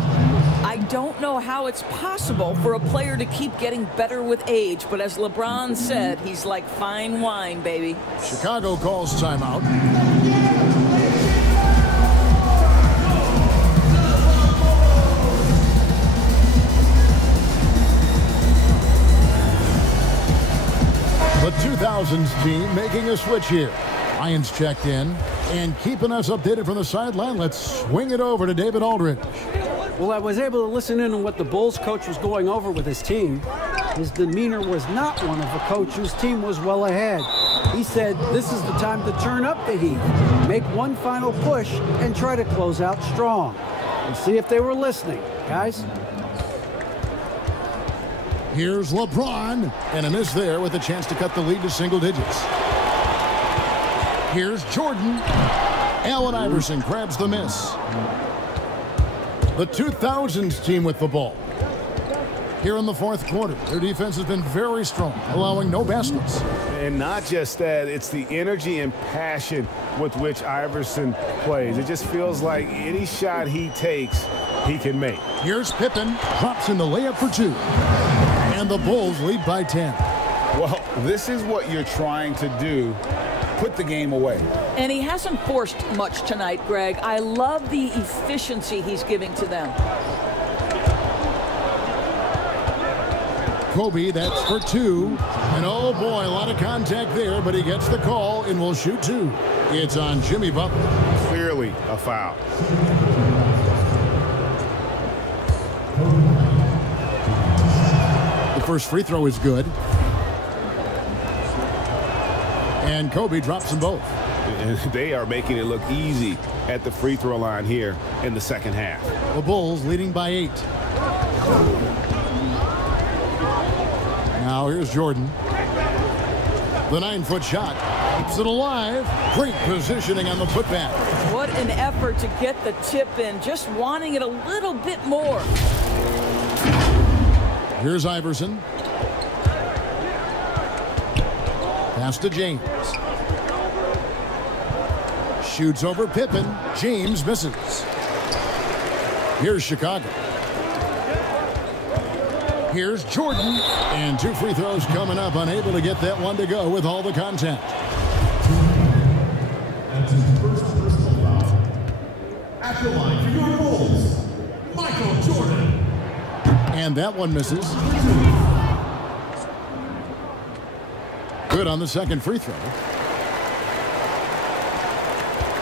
I don't know how it's possible for a player to keep getting better with age, but as LeBron said, he's like fine wine, baby. Chicago calls timeout. The 2000s team making a switch here. Lions checked in and keeping us updated from the sideline. Let's swing it over to David Aldridge. Well, I was able to listen in on what the Bulls coach was going over with his team. His demeanor was not one of a coach whose team was well ahead. He said this is the time to turn up the heat, make one final push, and try to close out strong. And see if they were listening, guys. Here's LeBron, and a miss there with a chance to cut the lead to single digits. Here's Jordan. Allen Iverson grabs the miss. The 2000s team with the ball. Here in the fourth quarter, their defense has been very strong, allowing no baskets. And not just that, it's the energy and passion with which Iverson plays. It just feels like any shot he takes, he can make. Here's Pippen, drops in the layup for 2. And the Bulls lead by 10. Well, this is what you're trying to do. Put the game away. And he hasn't forced much tonight, Greg. I love the efficiency he's giving to them. Kobe, that's for 2. And oh boy, a lot of contact there, but he gets the call and will shoot 2. It's on Jimmy Butler. Clearly a foul. The first free throw is good. And Kobe drops them both. And they are making it look easy at the free throw line here in the second half. The Bulls leading by 8. Now here's Jordan. The 9-foot shot keeps it alive. Great positioning on the putback. What an effort to get the tip in, just wanting it a little bit more. Here's Iverson. Pass to James. Shoots over Pippen. James misses. Here's Chicago. Here's Jordan. And 2 free throws coming up. Unable to get that one to go with all the contact. At the line for your Bulls, Michael Jordan. And that one misses. Good on the second free throw.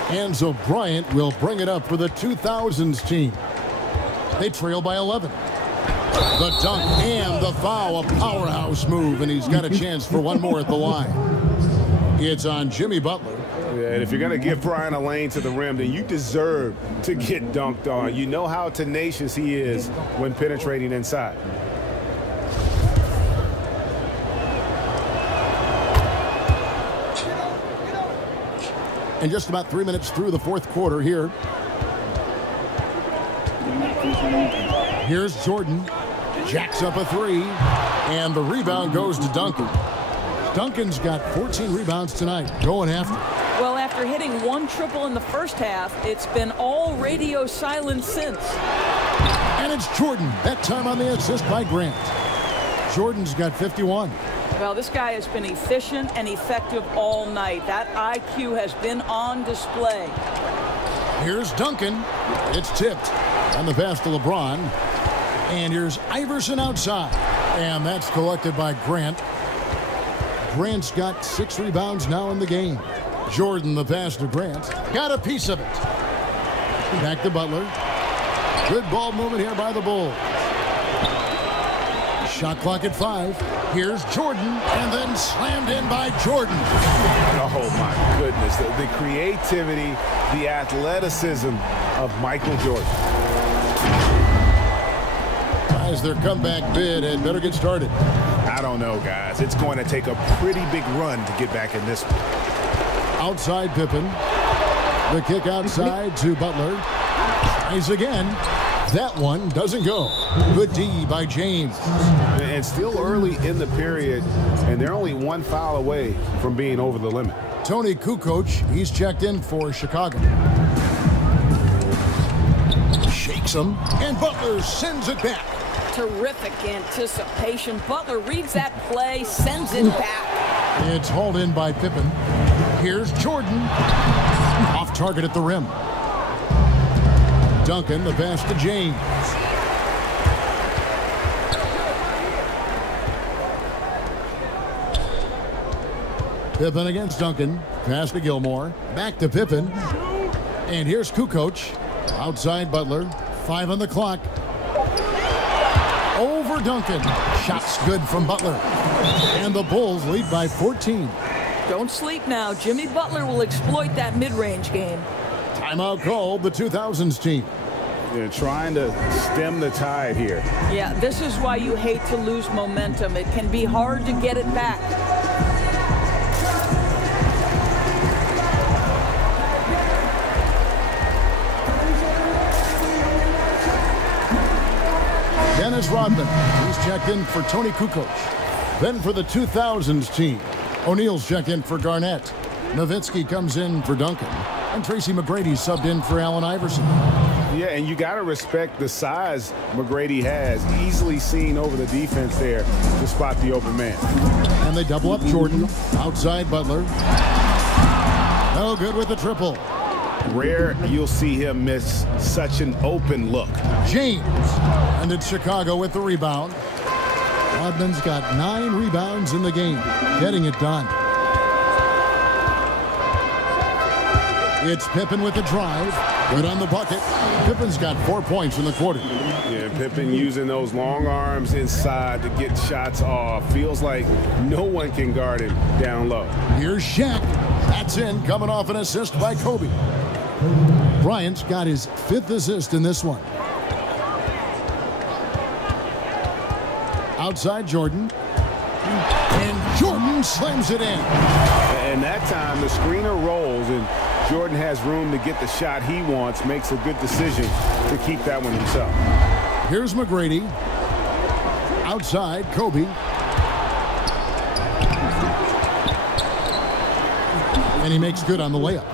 And so Bryant will bring it up for the 2000s team. They trail by 11. The dunk and the foul, a powerhouse move, and he's got a chance for one more at the line. It's on Jimmy Butler. Yeah, and if you're going to give Brian a lane to the rim, then you deserve to get dunked on. You know how tenacious he is when penetrating inside. And just about 3 minutes through the fourth quarter here. Here's Jordan. Jacks up a three. And the rebound goes to Duncan. Duncan's got 14 rebounds tonight. Going after. Well, after hitting one triple in the first half, it's been all radio silence since. And it's Jordan. That time on the assist by Grant. Jordan's got 51. Well, this guy has been efficient and effective all night. That IQ has been on display. Here's Duncan. It's tipped on the pass to LeBron. And here's Iverson outside. And that's collected by Grant. Grant's got 6 rebounds now in the game. Jordan, the pass to Grant. Got a piece of it. Back to Butler. Good ball movement here by the Bulls. Shot clock at 5. Here's Jordan, and then slammed in by Jordan. Oh, my goodness. The creativity, the athleticism of Michael Jordan. As their comeback bid had better get started. I don't know, guys. It's going to take a pretty big run to get back in this one. Outside Pippen. The kick outside to Butler. Tries again. That one doesn't go. Good D by James. And still early in the period, and they're only one foul away from being over the limit. Tony Kukoc, he's checked in for Chicago. Shakes him, and Butler sends it back. Terrific anticipation. Butler reads that play, sends it back. It's hauled in by Pippen. Here's Jordan. Off target at the rim. Duncan, the pass to James. Pippen against Duncan. Pass to Gilmore. Back to Pippen. And here's Kukoc. Outside Butler. 5 on the clock. Over Duncan. Shots good from Butler. And the Bulls lead by 14. Don't sleep now. Jimmy Butler will exploit that mid-range game. Timeout called the 2000s team. They're trying to stem the tide here. Yeah, this is why you hate to lose momentum. It can be hard to get it back. Dennis Rodman, he's checked in for Tony Kukoc. Then for the 2000s team, O'Neal's checked in for Garnett. Nowitzki comes in for Duncan. And Tracy McGrady subbed in for Allen Iverson. Yeah, and you got to respect the size McGrady has. Easily seen over the defense there to spot the open man. And they double up Jordan. Outside Butler. No good with the triple. Rare you'll see him miss such an open look. James. And it's Chicago with the rebound. Rodman's got 9 rebounds in the game. Getting it done. It's Pippen with the drive. Good on the bucket. Pippen's got 4 points in the quarter. Yeah, Pippen using those long arms inside to get shots off. Feels like no one can guard him down low. Here's Shaq. That's in, coming off an assist by Kobe. Bryant's got his 5th assist in this one. Outside Jordan. And Jordan slams it in. And that time the screener rolls and Jordan has room to get the shot he wants, makes a good decision to keep that one himself. Here's McGrady. Outside, Kobe. And he makes good on the layup.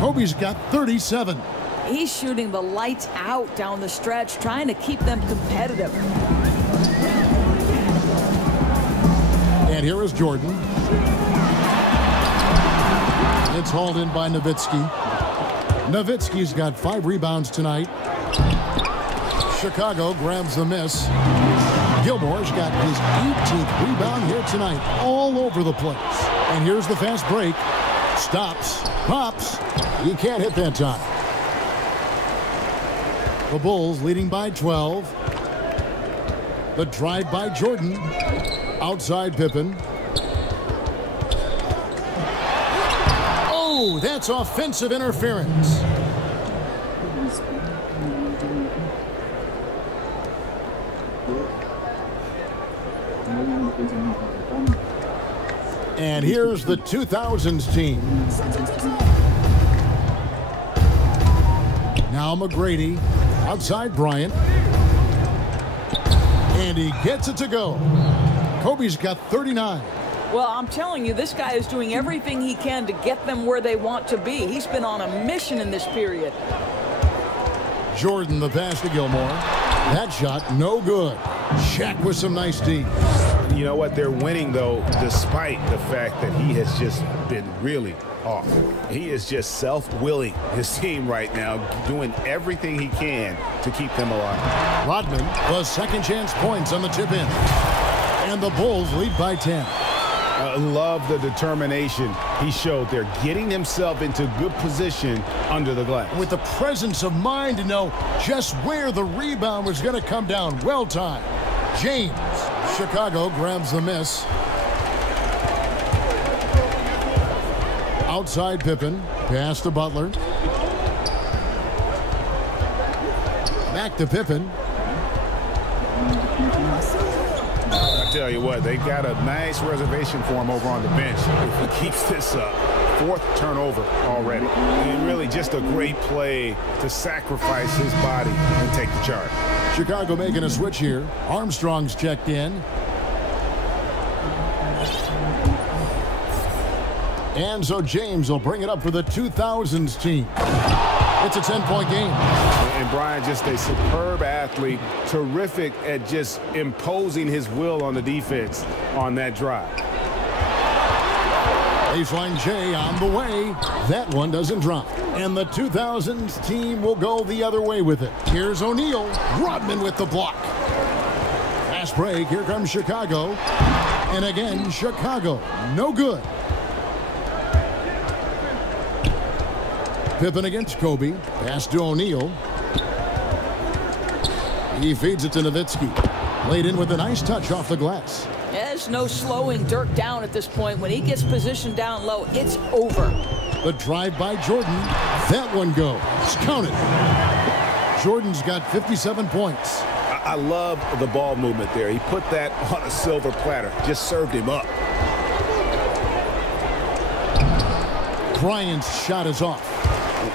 Kobe's got 37. He's shooting the lights out down the stretch, trying to keep them competitive. And here is Jordan. It's hauled in by Nowitzki. Nowitzki's got 5 rebounds tonight. Chicago grabs the miss. Gilmore's got his 18th rebound here tonight, all over the place. And here's the fast break. Stops, pops. He can't hit that time. The Bulls leading by 12. The drive by Jordan. Outside Pippen. Oh, that's offensive interference. And here's the 2000s team. Now McGrady, outside Bryant. And he gets it to go. Kobe's got 39. Well, I'm telling you, this guy is doing everything he can to get them where they want to be. He's been on a mission in this period. Jordan, the pass to Gilmore. That shot, no good. Shaq with some nice D. You know what? They're winning, though, despite the fact that he has just been really off. He is just self-willing his team right now, doing everything he can to keep them alive. Rodman was second chance points on the tip in. And the Bulls lead by 10. Love the determination he showed there, getting himself into good position under the glass. With the presence of mind to know just where the rebound was going to come down. Well timed. James. Chicago grabs the miss. Outside Pippen. Pass to Butler. Back to Pippen. I tell you what, they got a nice reservation for him over on the bench if he keeps this up. Fourth turnover already. And really just a great play to sacrifice his body and take the charge. Chicago making a switch here. Armstrong's checked in. And so James will bring it up for the 2000s team. It's a 10-point game. And Brian, just a superb athlete, terrific at just imposing his will on the defense on that drive. Baseline J on the way. That one doesn't drop. And the 2000s team will go the other way with it. Here's O'Neal. Rodman with the block. Fast break. Here comes Chicago. And again, Chicago. No good. Pippen against Kobe. Pass to O'Neal. He feeds it to Nowitzki. Laid in with a nice touch off the glass. There's no slowing Dirk down at this point. When he gets positioned down low, it's over. The drive by Jordan. That one goes. Counted. Jordan's got 57 points. I love the ball movement there. He put that on a silver platter. Just served him up. Bryant's shot is off.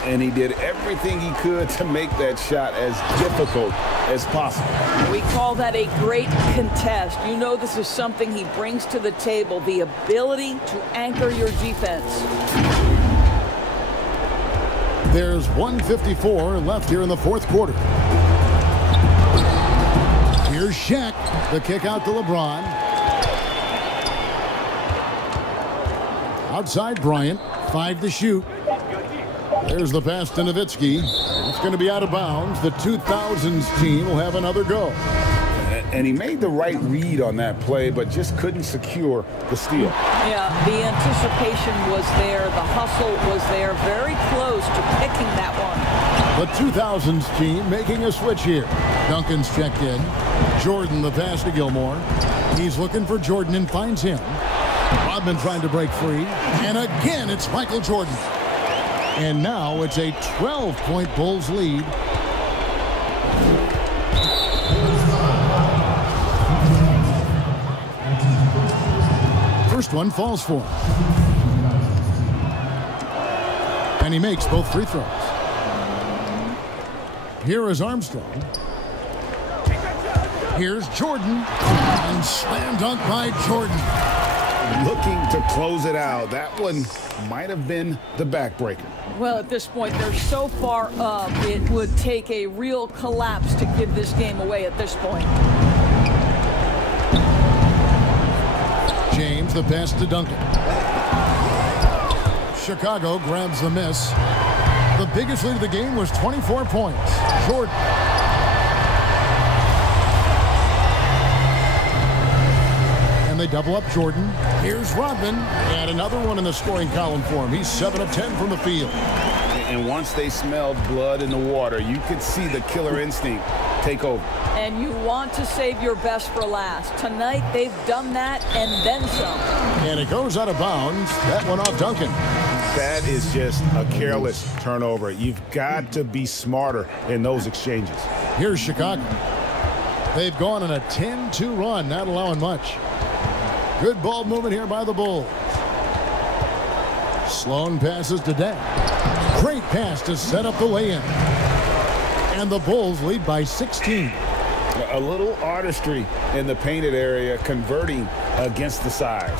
And he did everything he could to make that shot as difficult as possible. We call that a great contest. You know this is something he brings to the table, the ability to anchor your defense. There's 1:54 left here in the fourth quarter. Here's Shaq. The kick out to LeBron. Outside Bryant. 5 to shoot. There's the pass to Nowitzki. It's going to be out of bounds. The 2000s team will have another go. And he made the right read on that play, but just couldn't secure the steal. Yeah, the anticipation was there. The hustle was there. Very close to picking that one. The 2000s team making a switch here. Duncan's checked in. Jordan, the pass to Gilmore. He's looking for Jordan and finds him. Rodman trying to break free. And again, it's Michael Jordan. And now it's a 12-point Bulls lead. First one falls for him. And he makes both free throws. Here is Armstrong. Here's Jordan. And slam dunk by Jordan. Looking to close it out. That one might have been the backbreaker. Well, at this point, they're so far up, it would take a real collapse to give this game away at this point. James, the pass to Duncan. Chicago grabs the miss. The biggest lead of the game was 24 points. Jordan. And they double up Jordan. Here's Rodman. And another one in the scoring column for him. He's 7 of 10 from the field. And once they smelled blood in the water, you could see the killer instinct take over. And you want to save your best for last. Tonight, they've done that and then some. And it goes out of bounds. That one off Duncan. That is just a careless turnover. You've got to be smarter in those exchanges. Here's Chicago. They've gone on a 10-2 run, not allowing much. Good ball movement here by the Bulls. Sloan passes to Dent. Great pass to set up the lay-in. And the Bulls lead by 16. A little artistry in the painted area, converting against the size.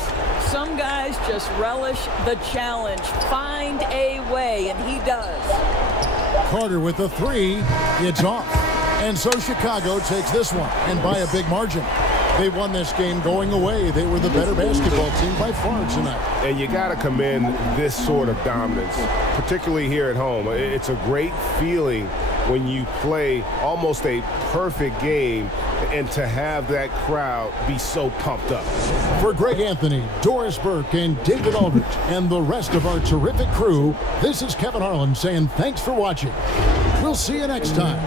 Some guys just relish the challenge. Find a way, and he does. Carter with the three. It's off. And so Chicago takes this one, and by a big margin. They won this game going away. They were the better basketball team by far tonight. And you got to commend this sort of dominance, particularly here at home. It's a great feeling when you play almost a perfect game and to have that crowd be so pumped up. For Greg Anthony, Doris Burke, and David Aldridge, and the rest of our terrific crew, this is Kevin Harlan saying thanks for watching. We'll see you next time.